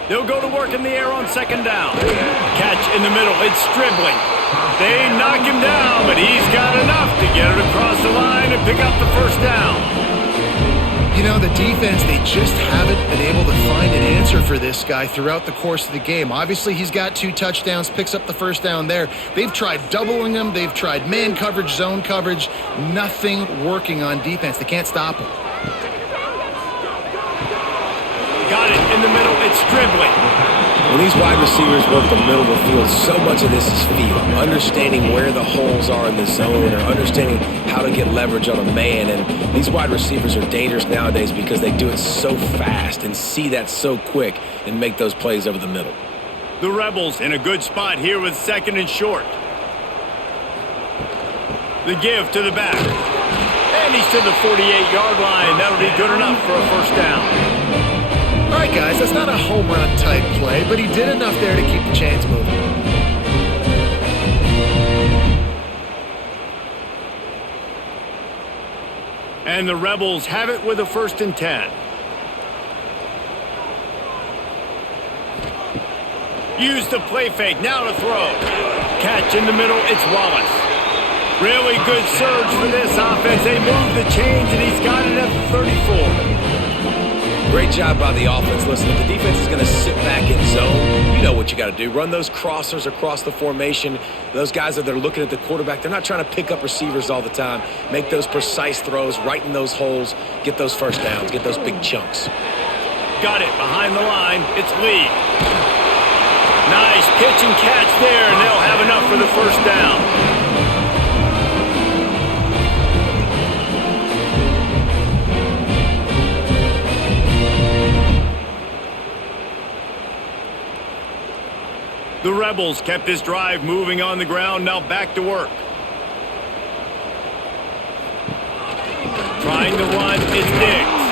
They'll go to work in the air on second down. Catch in the middle. It's Stribling. They knock him down, but he's got enough to get it across the line and pick up the first down. You know, the defense, they just haven't been able to find an answer for this guy throughout the course of the game. Obviously, he's got 2 touchdowns, picks up the first down there. They've tried doubling him. They've tried man coverage, zone coverage. Nothing working on defense. They can't stop him. Got it in the middle. It's Stribling. When these wide receivers work the middle of the field, so much of this is feel. Understanding where the holes are in the zone or understanding how to get leverage on a man. And these wide receivers are dangerous nowadays because they do it so fast and see that so quick and make those plays over the middle. The Rebels in a good spot here with second and short. The give to the back. And he's to the 48-yard line. That'll be good enough for a first down. All right, guys, that's not a home run type play, but he did enough there to keep the chains moving. And the Rebels have it with a 1st and 10. Use the play fake, now to throw. Catch in the middle, it's Wallace. Really good surge for this offense. They move the chains, and he's got it at the 34. Great job by the offense. Listen, if the defense is going to sit back in zone, you know what you got to do. Run those crossers across the formation. Those guys that are looking at the quarterback, they're not trying to pick up receivers all the time. Make those precise throws, right in those holes, get those first downs, get those big chunks. Got it behind the line. It's Lee. Nice pitch and catch there, and they'll have enough for the first down. The Rebels kept this drive moving on the ground, now back to work. Trying to run, it's Diggs.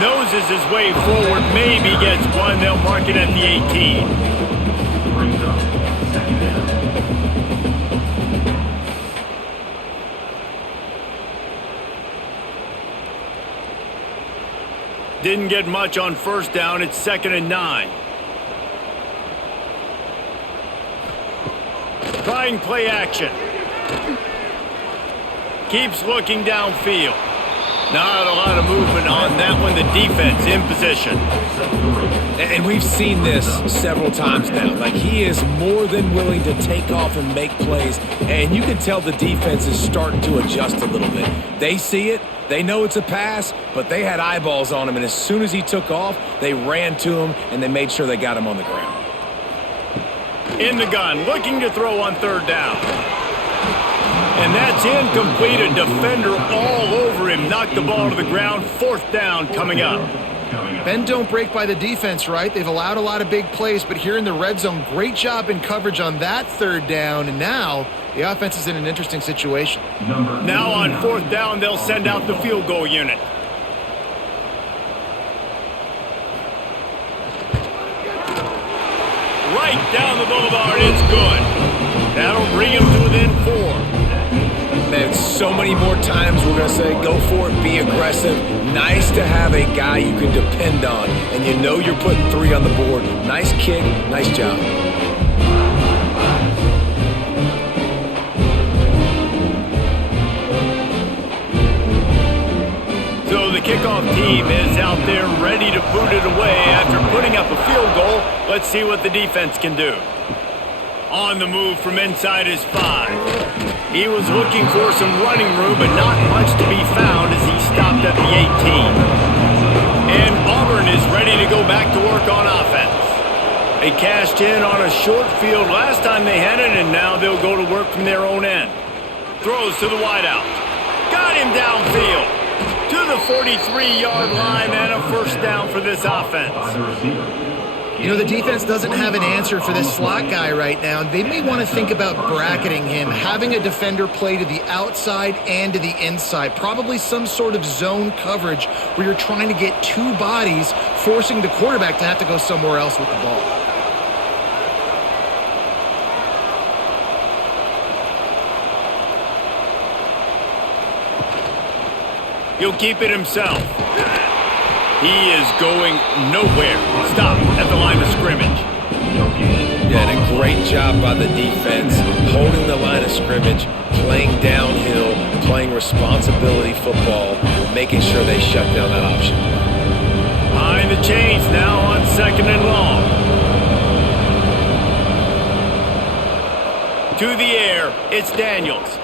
Noses his way forward, maybe gets one, they'll mark it at the 18. Didn't get much on first down, it's 2nd and 9. Trying play action. Keeps looking downfield. Not a lot of movement on that one. The defense in position. And we've seen this several times now. Like, he is more than willing to take off and make plays. And you can tell the defense is starting to adjust a little bit. They see it. They know it's a pass, but they had eyeballs on him. And as soon as he took off, they ran to him, and they made sure they got him on the ground. In the gun, looking to throw on 3rd down. And that's incomplete. A defender all over him. Knocked the ball to the ground. 4th down coming up. Bend don't break by the defense, right? They've allowed a lot of big plays, but here in the red zone, great job in coverage on that 3rd down. And now the offense is in an interesting situation. Now on 4th down, they'll send out the field goal unit. Right down the boulevard, it's good. That'll bring him to within 4. Man, so many more times we're going to say, go for it, be aggressive. Nice to have a guy you can depend on, and you know you're putting 3 on the board. Nice kick, nice job. So the kickoff team is out there ready to boot it away after putting up a field goal. Let's see what the defense can do. On the move from inside his 5. He was looking for some running room, but not much to be found as he stopped at the 18. And Auburn is ready to go back to work on offense. They cashed in on a short field last time they had it, and now they'll go to work from their own end. Throws to the wideout. Got him downfield. To the 43-yard line, and a first down for this offense. You know, the defense doesn't have an answer for this slot guy right now. They may want to think about bracketing him, having a defender play to the outside and to the inside. Probably some sort of zone coverage where you're trying to get two bodies, forcing the quarterback to have to go somewhere else with the ball. He'll keep it himself. He is going nowhere. Stop at the line of scrimmage. Yeah, and a great job by the defense, holding the line of scrimmage, playing downhill, playing responsibility football, making sure they shut down that option. Behind the chains now on 2nd and long. To the air, it's Daniels.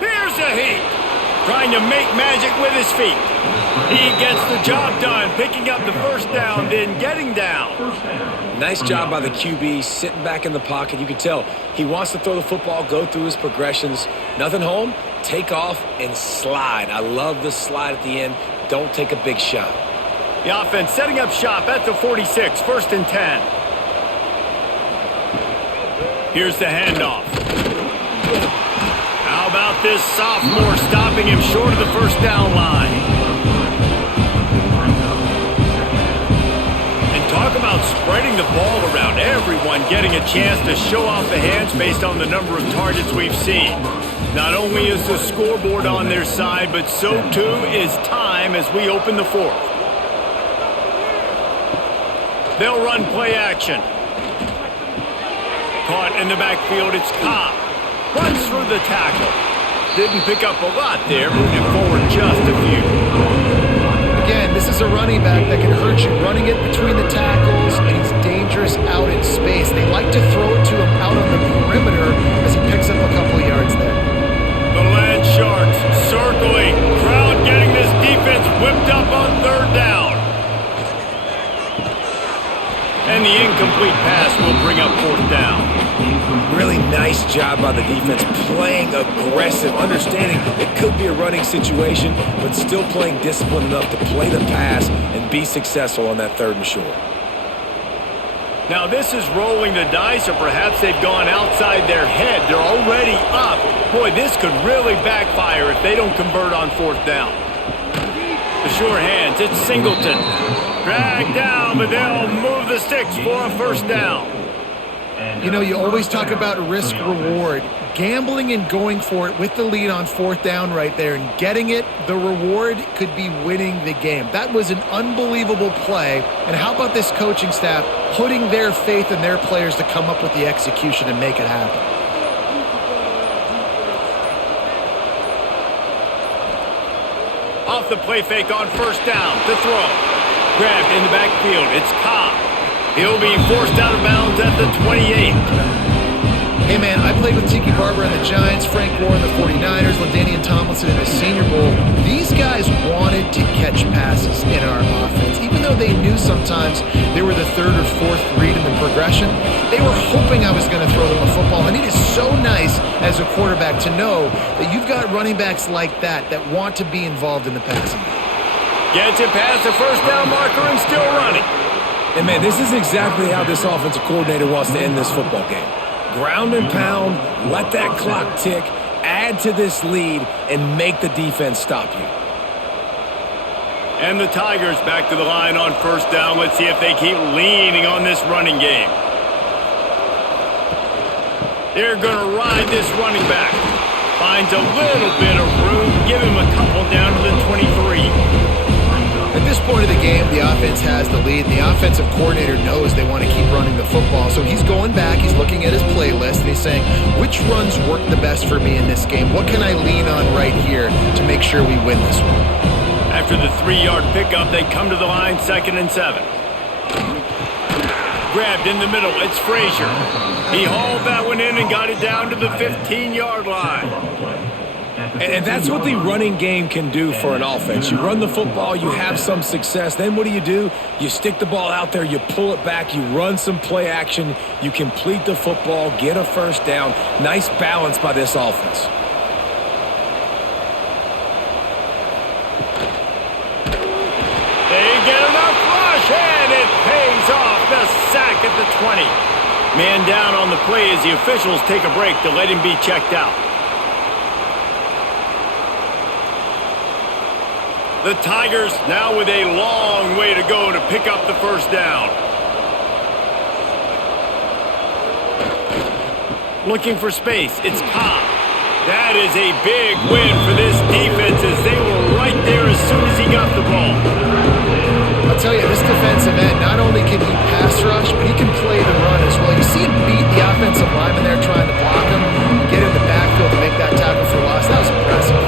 Here's a heat. Trying to make magic with his feet. He gets the job done, picking up the first down, then getting down. Nice job by the QB, sitting back in the pocket. You can tell he wants to throw the football, go through his progressions. Nothing home, take off, and slide. I love the slide at the end. Don't take a big shot. The offense setting up shop at the 46, 1st and 10. Here's the handoff. How about this sophomore stopping him short of the first down line? And talk about spreading the ball around. Everyone getting a chance to show off the hands based on the number of targets we've seen. Not only is the scoreboard on their side, but so too is time as we open the 4th. They'll run play action. Caught in the backfield, it's Cobb. Runs through the tackle. Didn't pick up a lot there, moving forward just a few. Again, this is a running back that can hurt you running it between the tackles, and he's dangerous out in space. They like to throw it to him out on the perimeter as he picks up a couple of yards there. The Land Sharks circling. Crowd getting this defense whipped up on 3rd down. And the incomplete pass will bring up 4th down. Really nice job by the defense, playing aggressive, understanding it could be a running situation, but still playing disciplined enough to play the pass and be successful on that 3rd and short. Now this is rolling the dice, or perhaps they've gone outside their head. They're already up. Boy, this could really backfire if they don't convert on 4th down. The sure hands, it's Singleton. Dragged down, but they'll move the sticks for a 1st down. You know, you always talk about risk-reward. Gambling and going for it with the lead on 4th down right there and getting it, the reward could be winning the game. That was an unbelievable play. And how about this coaching staff putting their faith in their players to come up with the execution and make it happen? Off the play fake on 1st down to throw. Grabbed in the backfield, it's Cobb. He'll be forced out of bounds at the 28. Hey, man, I played with Tiki Barber and the Giants, Frank Gore and the 49ers, LaDainian Tomlinson in the Senior Bowl. These guys wanted to catch passes in our offense. Even though they knew sometimes they were the 3rd or 4th read in the progression, they were hoping I was going to throw them a football. And it is so nice as a quarterback to know that you've got running backs like that want to be involved in the passing game. Gets it past the 1st down marker and still running. And, man, this is exactly how this offensive coordinator wants to end this football game. Ground and pound, let that clock tick, add to this lead, and make the defense stop you. And the Tigers back to the line on 1st down. Let's see if they keep leaning on this running game. They're going to ride this running back. Finds a little bit of room, give him a couple down to the 23. At this point of the game, the offense has the lead. The offensive coordinator knows they want to keep running the football. So he's going back, he's looking at his playlist, and he's saying, which runs work the best for me in this game? What can I lean on right here to make sure we win this one? After the 3-yard pickup, they come to the line, 2nd and 7. Grabbed in the middle, it's Frazier. He hauled that one in and got it down to the 15-yard line. And that's what the running game can do for an offense. You run the football, you have some success. Then what do? You stick the ball out there, you pull it back, you run some play action, you complete the football, get a 1st down. Nice balance by this offense. They get enough rush, and it pays the 20. Man down on the play as the officials take a break to let him be checked out. The Tigers now with a long way to go to pick up the first down. Looking for space, it's Cobb. That is a big win for this defense as they were right there as soon as he got the ball. I'll tell you, this defensive end, not only can he pass rush, but he can play the run as well. You see him beat the offensive lineman there trying to block him, get in the backfield to make that tackle for loss. That was impressive.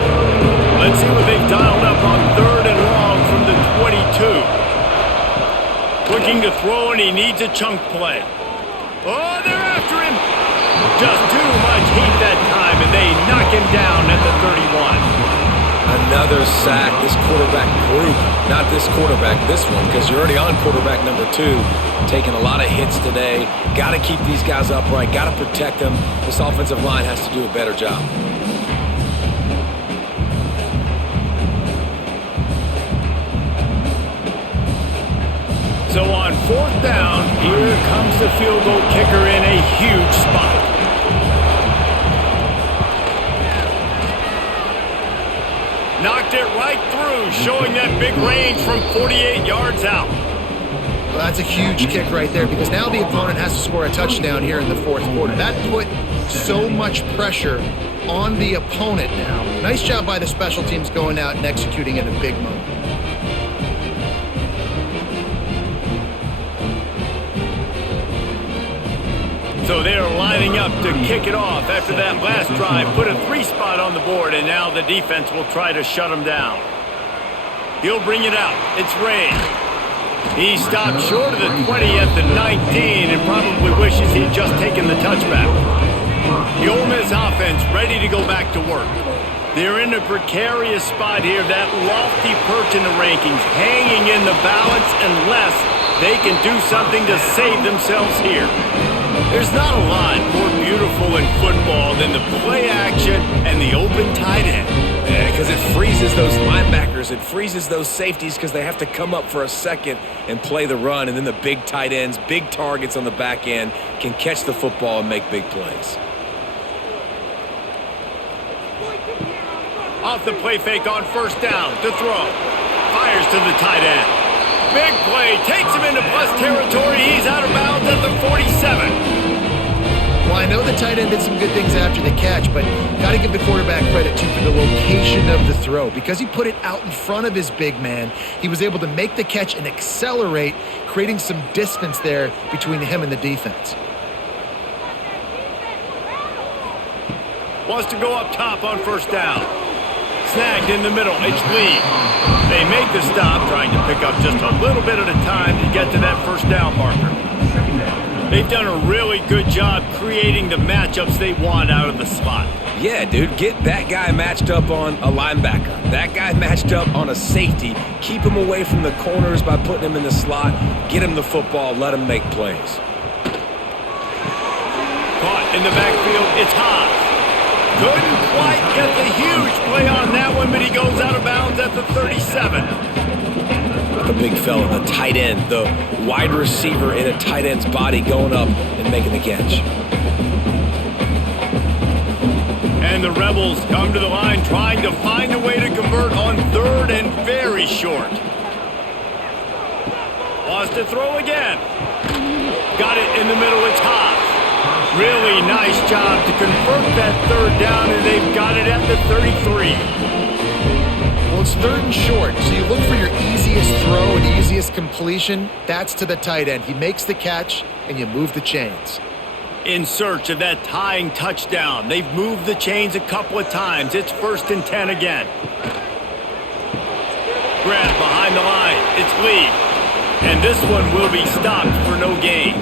Let's see what they've dialed up on 3rd and long from the 22. Looking to throw, and he needs a chunk play. Oh, they're after him. Just too much heat that time, and they knock him down at the 31. Another sack. This quarterback group, not this quarterback, this one, because you're already on quarterback number 2, taking a lot of hits today. Got to keep these guys upright, got to protect them. This offensive line has to do a better job. So on 4th down, here comes the field goal kicker in a huge spot. Knocked it right through, showing that big range from 48 yards out. Well, that's a huge kick right there because now the opponent has to score a touchdown here in the 4th quarter. That put so much pressure on the opponent now. Nice job by the special teams going out and executing in a big moment. So they're lining up to kick it off after that last drive. Put a 3 spot on the board, and now the defense will try to shut them down. He'll bring it out. It's Ray. He stopped short of the 20 at the 19 and probably wishes he'd just taken the touchback. The Ole Miss offense ready to go back to work. They're in a precarious spot here, that lofty perch in the rankings, hanging in the balance unless they can do something to save themselves here. There's not a lot more beautiful in football than the play action and the open tight end. Yeah, because it freezes those linebackers. It freezes those safeties because they have to come up for a second and play the run. And then the big tight ends, big targets on the back end can catch the football and make big plays. Off the play fake on 1st down to throw. Fires to the tight end. Big play, takes him into plus territory. He's out of bounds at the 47. Well, I know the tight end did some good things after the catch, but got to give the quarterback credit, too, for the location of the throw. Because he put it out in front of his big man, he was able to make the catch and accelerate, creating some distance there between him and the defense. Wants to go up top on 1st down. Snagged in the middle, it's Lee. They make the stop, trying to pick up just a little bit at a time to get to that 1st down marker. They've done a really good job creating the matchups they want out of the spot. Yeah, dude, get that guy matched up on a linebacker. That guy matched up on a safety. Keep him away from the corners by putting him in the slot. Get him the football, let him make plays. Caught in the backfield, it's Haas. Couldn't quite get the huge play on that one, but he goes out of bounds at the 37. The big fella, the tight end, the wide receiver in a tight end's body going up and making the catch. And the Rebels come to the line trying to find a way to convert on 3rd and very short. Wants to throw again. Got it in the middle, it's Haas. Really nice job to convert that 3rd down, and they've got it at the 33. Well, it's 3rd and short, so you look for your easiest throw and easiest completion. That's to the tight end. He makes the catch, and you move the chains. In search of that tying touchdown. They've moved the chains a couple of times. It's 1st and 10 again. Grab behind the line. It's Lee. And this one will be stopped for no gain.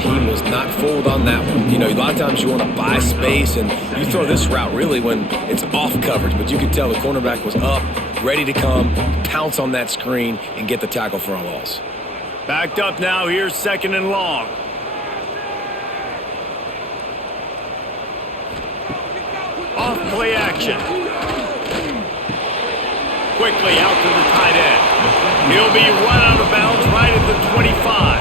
He was not fooled on that one. You know, a lot of times you want to buy space, and you throw this route really when it's off coverage, but you could tell the cornerback was up, ready to come, pounce on that screen, and get the tackle for a loss. Backed up now. Here's 2nd and long. Off play action. Quickly out to the tight end. He'll be run out of bounds right at the 25.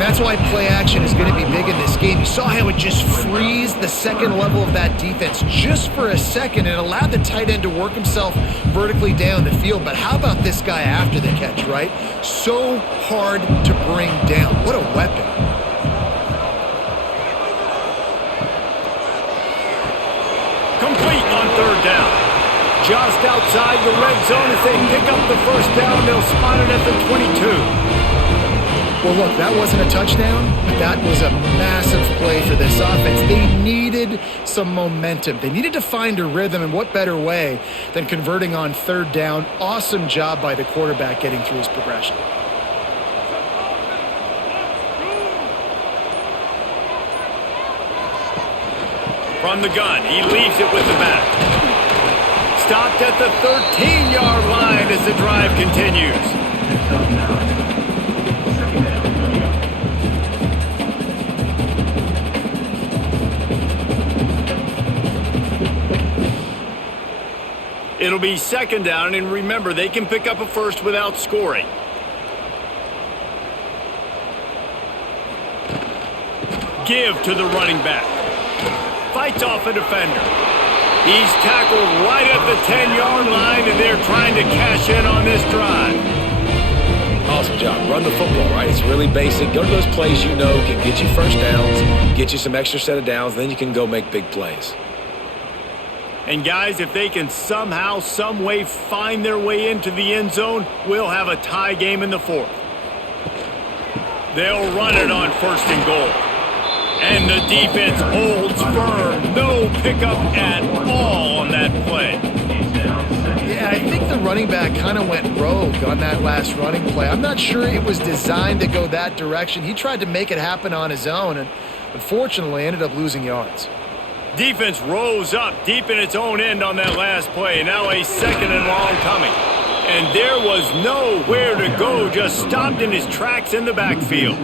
And that's why play action is going to be big in this game. You saw how it just frees the second level of that defense just for a second and allowed the tight end to work himself vertically down the field. But how about this guy after the catch, right? So hard to bring down. What a weapon. Complete on third down. Just outside the red zone as they pick up the first down. They'll spot it at the 22. Well, look, that wasn't a touchdown, but that was a massive play for this offense. They needed some momentum. They needed to find a rhythm, and what better way than converting on third down. Awesome job by the quarterback getting through his progression. From the gun, he leaves it with the back. Stopped at the 13-yard line as the drive continues. It'll be second down, and remember, they can pick up a first without scoring. Give to the running back. Fights off a defender. He's tackled right at the 10-yard line, and they're trying to cash in on this drive. Awesome job. Run the football, right? It's really basic. Go to those plays you know can get you first downs, get you some extra set of downs, then you can go make big plays. And guys, if they can somehow, some way find their way into the end zone, we'll have a tie game in the fourth. They'll run it on first and goal. And the defense holds firm. No pickup at all on that play. Yeah, I think the running back kind of went rogue on that last running play. I'm not sure it was designed to go that direction. He tried to make it happen on his own and unfortunately ended up losing yards. Defense rose up deep in its own end on that last play. Now a second and long coming. And there was nowhere to go, just stopped in his tracks in the backfield.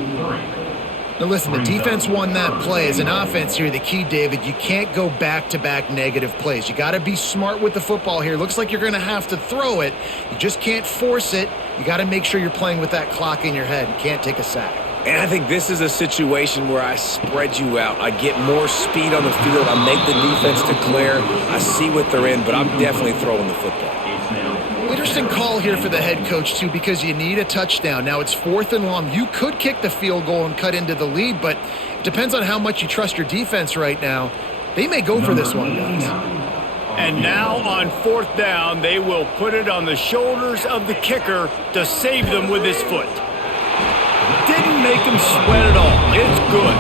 Now listen, the defense won that play. As an offense here, the key, David, you can't go back-to-back negative plays. You got to be smart with the football here. Looks like you're going to have to throw it. You just can't force it. You got to make sure you're playing with that clock in your head. You can't take a sack. And I think this is a situation where I spread you out. I get more speed on the field. I make the defense declare. I see what they're in, but I'm definitely throwing the football. Interesting call here for the head coach, too, because you need a touchdown. Now, it's fourth and long. You could kick the field goal and cut into the lead, but it depends on how much you trust your defense right now. They may go for this one, guys. And now on fourth down, they will put it on the shoulders of the kicker to save them with his foot. Didn't make him sweat at all. It's good.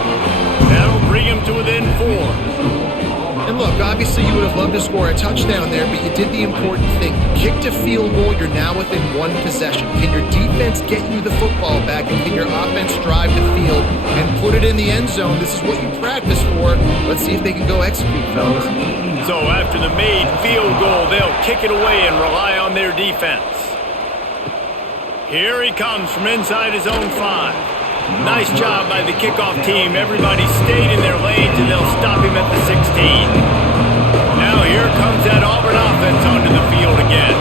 That'll bring him to within 4. And look, obviously you would have loved to score a touchdown there, but you did the important thing. You kicked a field goal, you're now within one possession. Can your defense get you the football back, and can your offense drive the field and put it in the end zone? This is what you practice for. Let's see if they can go execute, fellas. So after the made field goal, they'll kick it away and rely on their defense. Here he comes from inside his own 5. Nice job by the kickoff team. Everybody stayed in their lanes, and they'll stop him at the 16. Now here comes that Auburn offense onto the field again.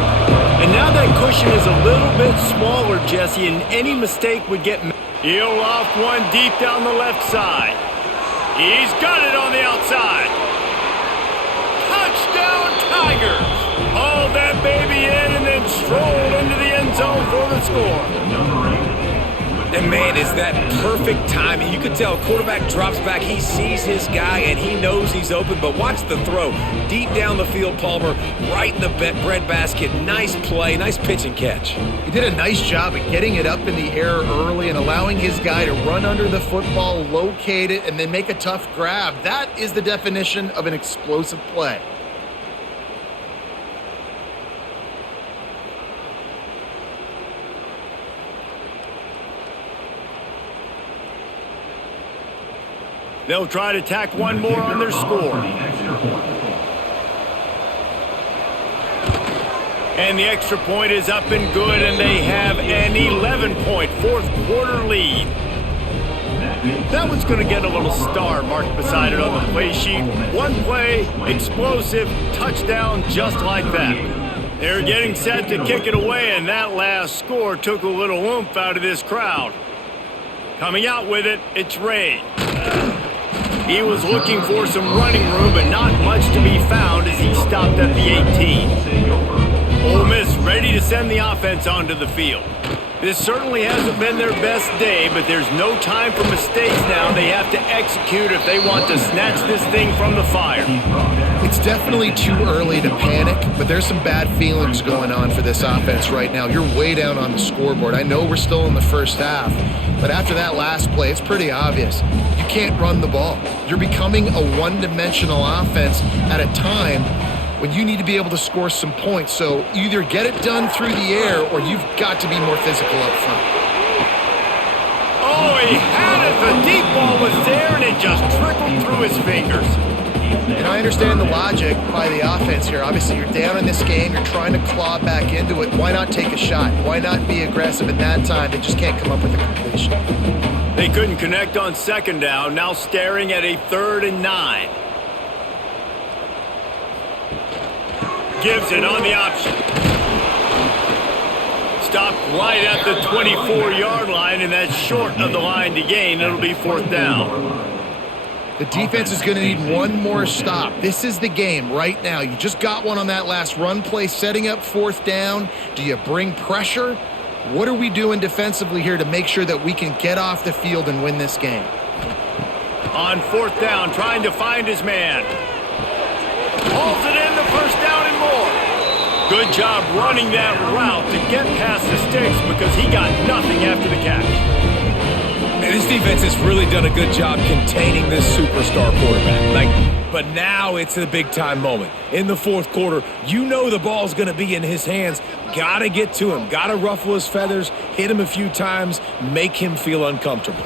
And now that cushion is a little bit smaller, Jesse, and any mistake would get... He'll off one deep down the left side. He's got it on the outside. Touchdown, Tigers! Hauled that baby in and then strolled into the end zone for the score. And man, is that perfect timing. You can tell quarterback drops back, he sees his guy, and he knows he's open, but watch the throw. Deep down the field, Palmer, right in the bread basket. Nice play, nice pitch and catch. He did a nice job at getting it up in the air early and allowing his guy to run under the football, locate it, and then make a tough grab. That is the definition of an explosive play. They'll try to tack one more on their score. And the extra point is up and good, and they have an 11-point fourth quarter lead. That one's going to get a little star marked beside it on the play sheet. One play, explosive, touchdown, just like that. They're getting set to kick it away, and that last score took a little oomph out of this crowd. Coming out with it, it's Ray. He was looking for some running room, but not much to be found as he stopped at the 18. Ole Miss ready to send the offense onto the field. This certainly hasn't been their best day, but there's no time for mistakes now. They have to execute if they want to snatch this thing from the fire. It's definitely too early to panic, but there's some bad feelings going on for this offense right now. You're way down on the scoreboard. I know we're still in the first half, but after that last play, it's pretty obvious. You can't run the ball. You're becoming a one-dimensional offense at a time when you need to be able to score some points. So either get it done through the air or you've got to be more physical up front. Oh, he had it. The deep ball was there, and it just trickled through his fingers. And I understand the logic by the offense here. Obviously, you're down in this game. You're trying to claw back into it. Why not take a shot? Why not be aggressive in that time? They just can't come up with a completion. They couldn't connect on second down. Now staring at a 3rd and 9. Gives it on the option. Stopped right at the 24-yard line, and that's short of the line to gain. It'll be 4th down. The defense is going to need one more stop. This is the game right now. You just got one on that last run play, setting up 4th down. Do you bring pressure? What are we doing defensively here to make sure that we can get off the field and win this game? On 4th down, trying to find his man. Hauls it in, the 1st down and more. Good job running that route to get past the sticks because he got nothing after the catch. And this defense has really done a good job containing this superstar quarterback. But now it's a big-time moment. In the 4th quarter, you know the ball's going to be in his hands. Got to get to him. Got to ruffle his feathers, hit him a few times, make him feel uncomfortable.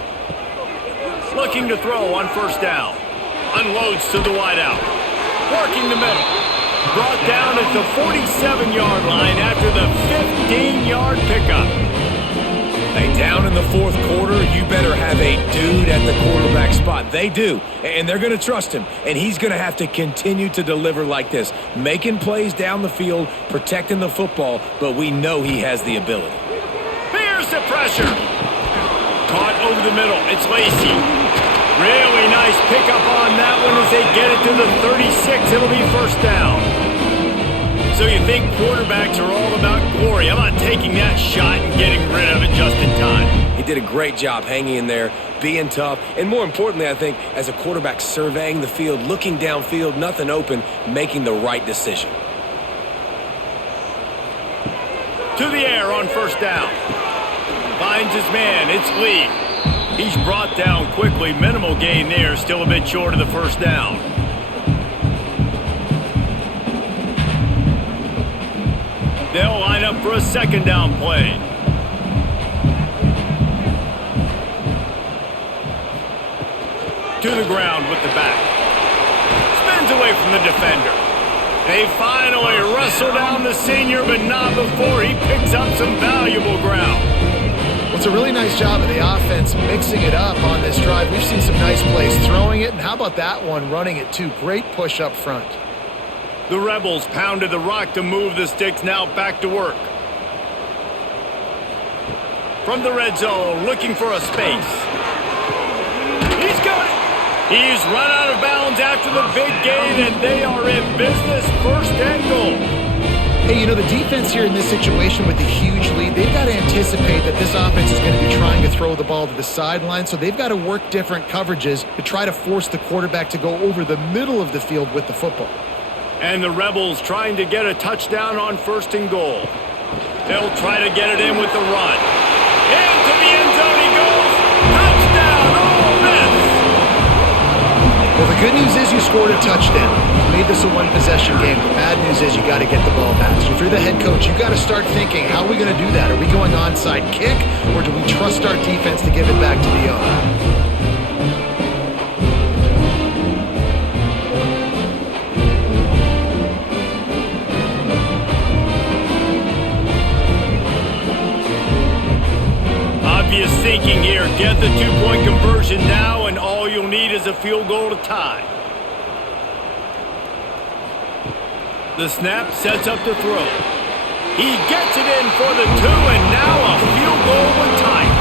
Looking to throw on 1st down. Unloads to the wideout. Working the middle. Brought down at the 47-yard line after the 15-yard pickup. Hey, down in the 4th quarter, you better have a dude at the quarterback spot. They do, and they're going to trust him, and he's going to have to continue to deliver like this, making plays down the field, protecting the football, but we know he has the ability. Here's the pressure. Caught over the middle. It's Lacey. Really nice pickup on that one as they get it to the 36. It'll be 1st down. So you think quarterbacks are all about glory. How about taking that shot and getting rid of it just in time? He did a great job hanging in there, being tough, and more importantly, I think, as a quarterback surveying the field, looking downfield, nothing open, making the right decision. To the air on 1st down. Finds his man. It's Lee. He's brought down quickly. Minimal gain there. Still a bit short of the 1st down. They'll line up for a 2nd down play. To the ground with the back. Spins away from the defender. They finally wrestle down the senior, but not before he picks up some valuable ground. Well, it's a really nice job of the offense mixing it up on this drive. We've seen some nice plays throwing it, and how about that one running it too? Great push up front. The Rebels pounded the rock to move the sticks, now back to work. From the red zone, looking for a space. He's got it. He's run out of bounds after the big gain, and they are in business. 1st and goal. Hey, you know, the defense here in this situation with the huge lead, they've got to anticipate that this offense is going to be trying to throw the ball to the sideline, so they've got to work different coverages to try to force the quarterback to go over the middle of the field with the football. And the Rebels trying to get a touchdown on 1st and goal. They'll try to get it in with the run. Into the end zone he goes. Touchdown, Ole Miss! Well, the good news is you scored a touchdown. You made this a one-possession game. The bad news is you got to get the ball passed. If you're the head coach, you got to start thinking, how are we going to do that? Are we going onside kick, or do we trust our defense to give it back to the owner? Obvious thinking here. Get the 2-point conversion now, and all you'll need is a field goal to tie. The snap sets up the throw. He gets it in for the 2, and now a field goal would tie it.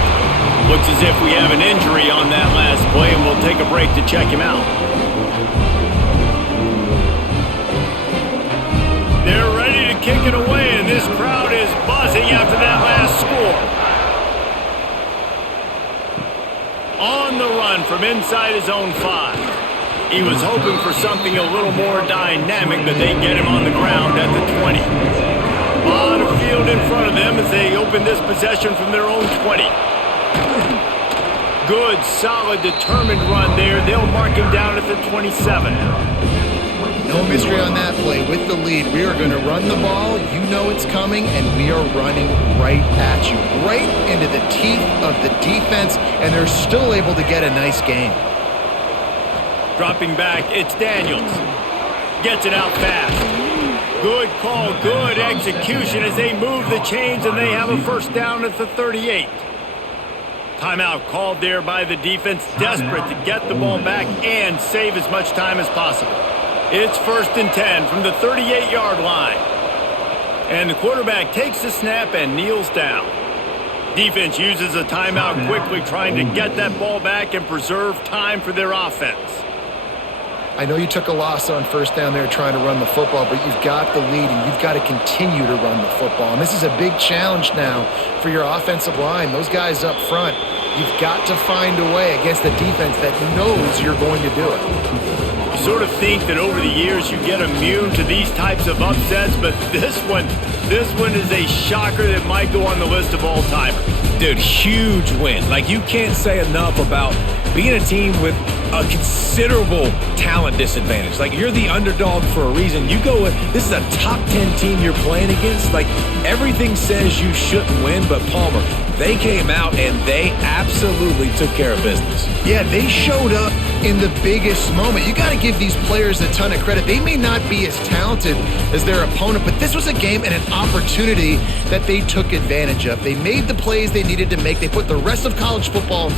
Looks as as if we have an injury on that last play, and we'll take a break to check him out. They're ready to kick it away, and this crowd is buzzing after that last score. On the run from inside his own 5. He was hoping for something a little more dynamic, but they get him on the ground at the 20. A lot of field in front of them as they open this possession from their own 20. Good, solid, determined run there. They'll mark him down at the 27. No mystery on that play. With the lead, we are going to run the ball. You know it's coming, and we are running right at you, right into the teeth of the defense, and they're still able to get a nice gain. Dropping back, it's Daniels. Gets it out fast. Good call, good execution as they move the chains, and they have a first down at the 38. Timeout called there by the defense, desperate to get the ball back and save as much time as possible. It's 1st and 10 from the 38-yard line. And the quarterback takes the snap and kneels down. Defense uses a timeout quickly, trying to get that ball back and preserve time for their offense. I know you took a loss on first down there trying to run the football, but you've got the lead, and you've got to continue to run the football. And this is a big challenge now for your offensive line. Those guys up front, you've got to find a way against the defense that knows you're going to do it. You sort of think that over the years you get immune to these types of upsets, but this one is a shocker that might go on the list of all-timers. Dude, huge win. Like, you can't say enough about being a team with a considerable talent disadvantage. Like, you're the underdog for a reason. You go, this is a top 10 team you're playing against. Like, everything says you shouldn't win, but Palmer, they came out and they absolutely took care of business. Yeah, they showed up in the biggest moment. You got to give these players a ton of credit. They may not be as talented as their opponent, but this was a game and an opportunity that they took advantage of. They made the plays they needed to make. They put the rest of college football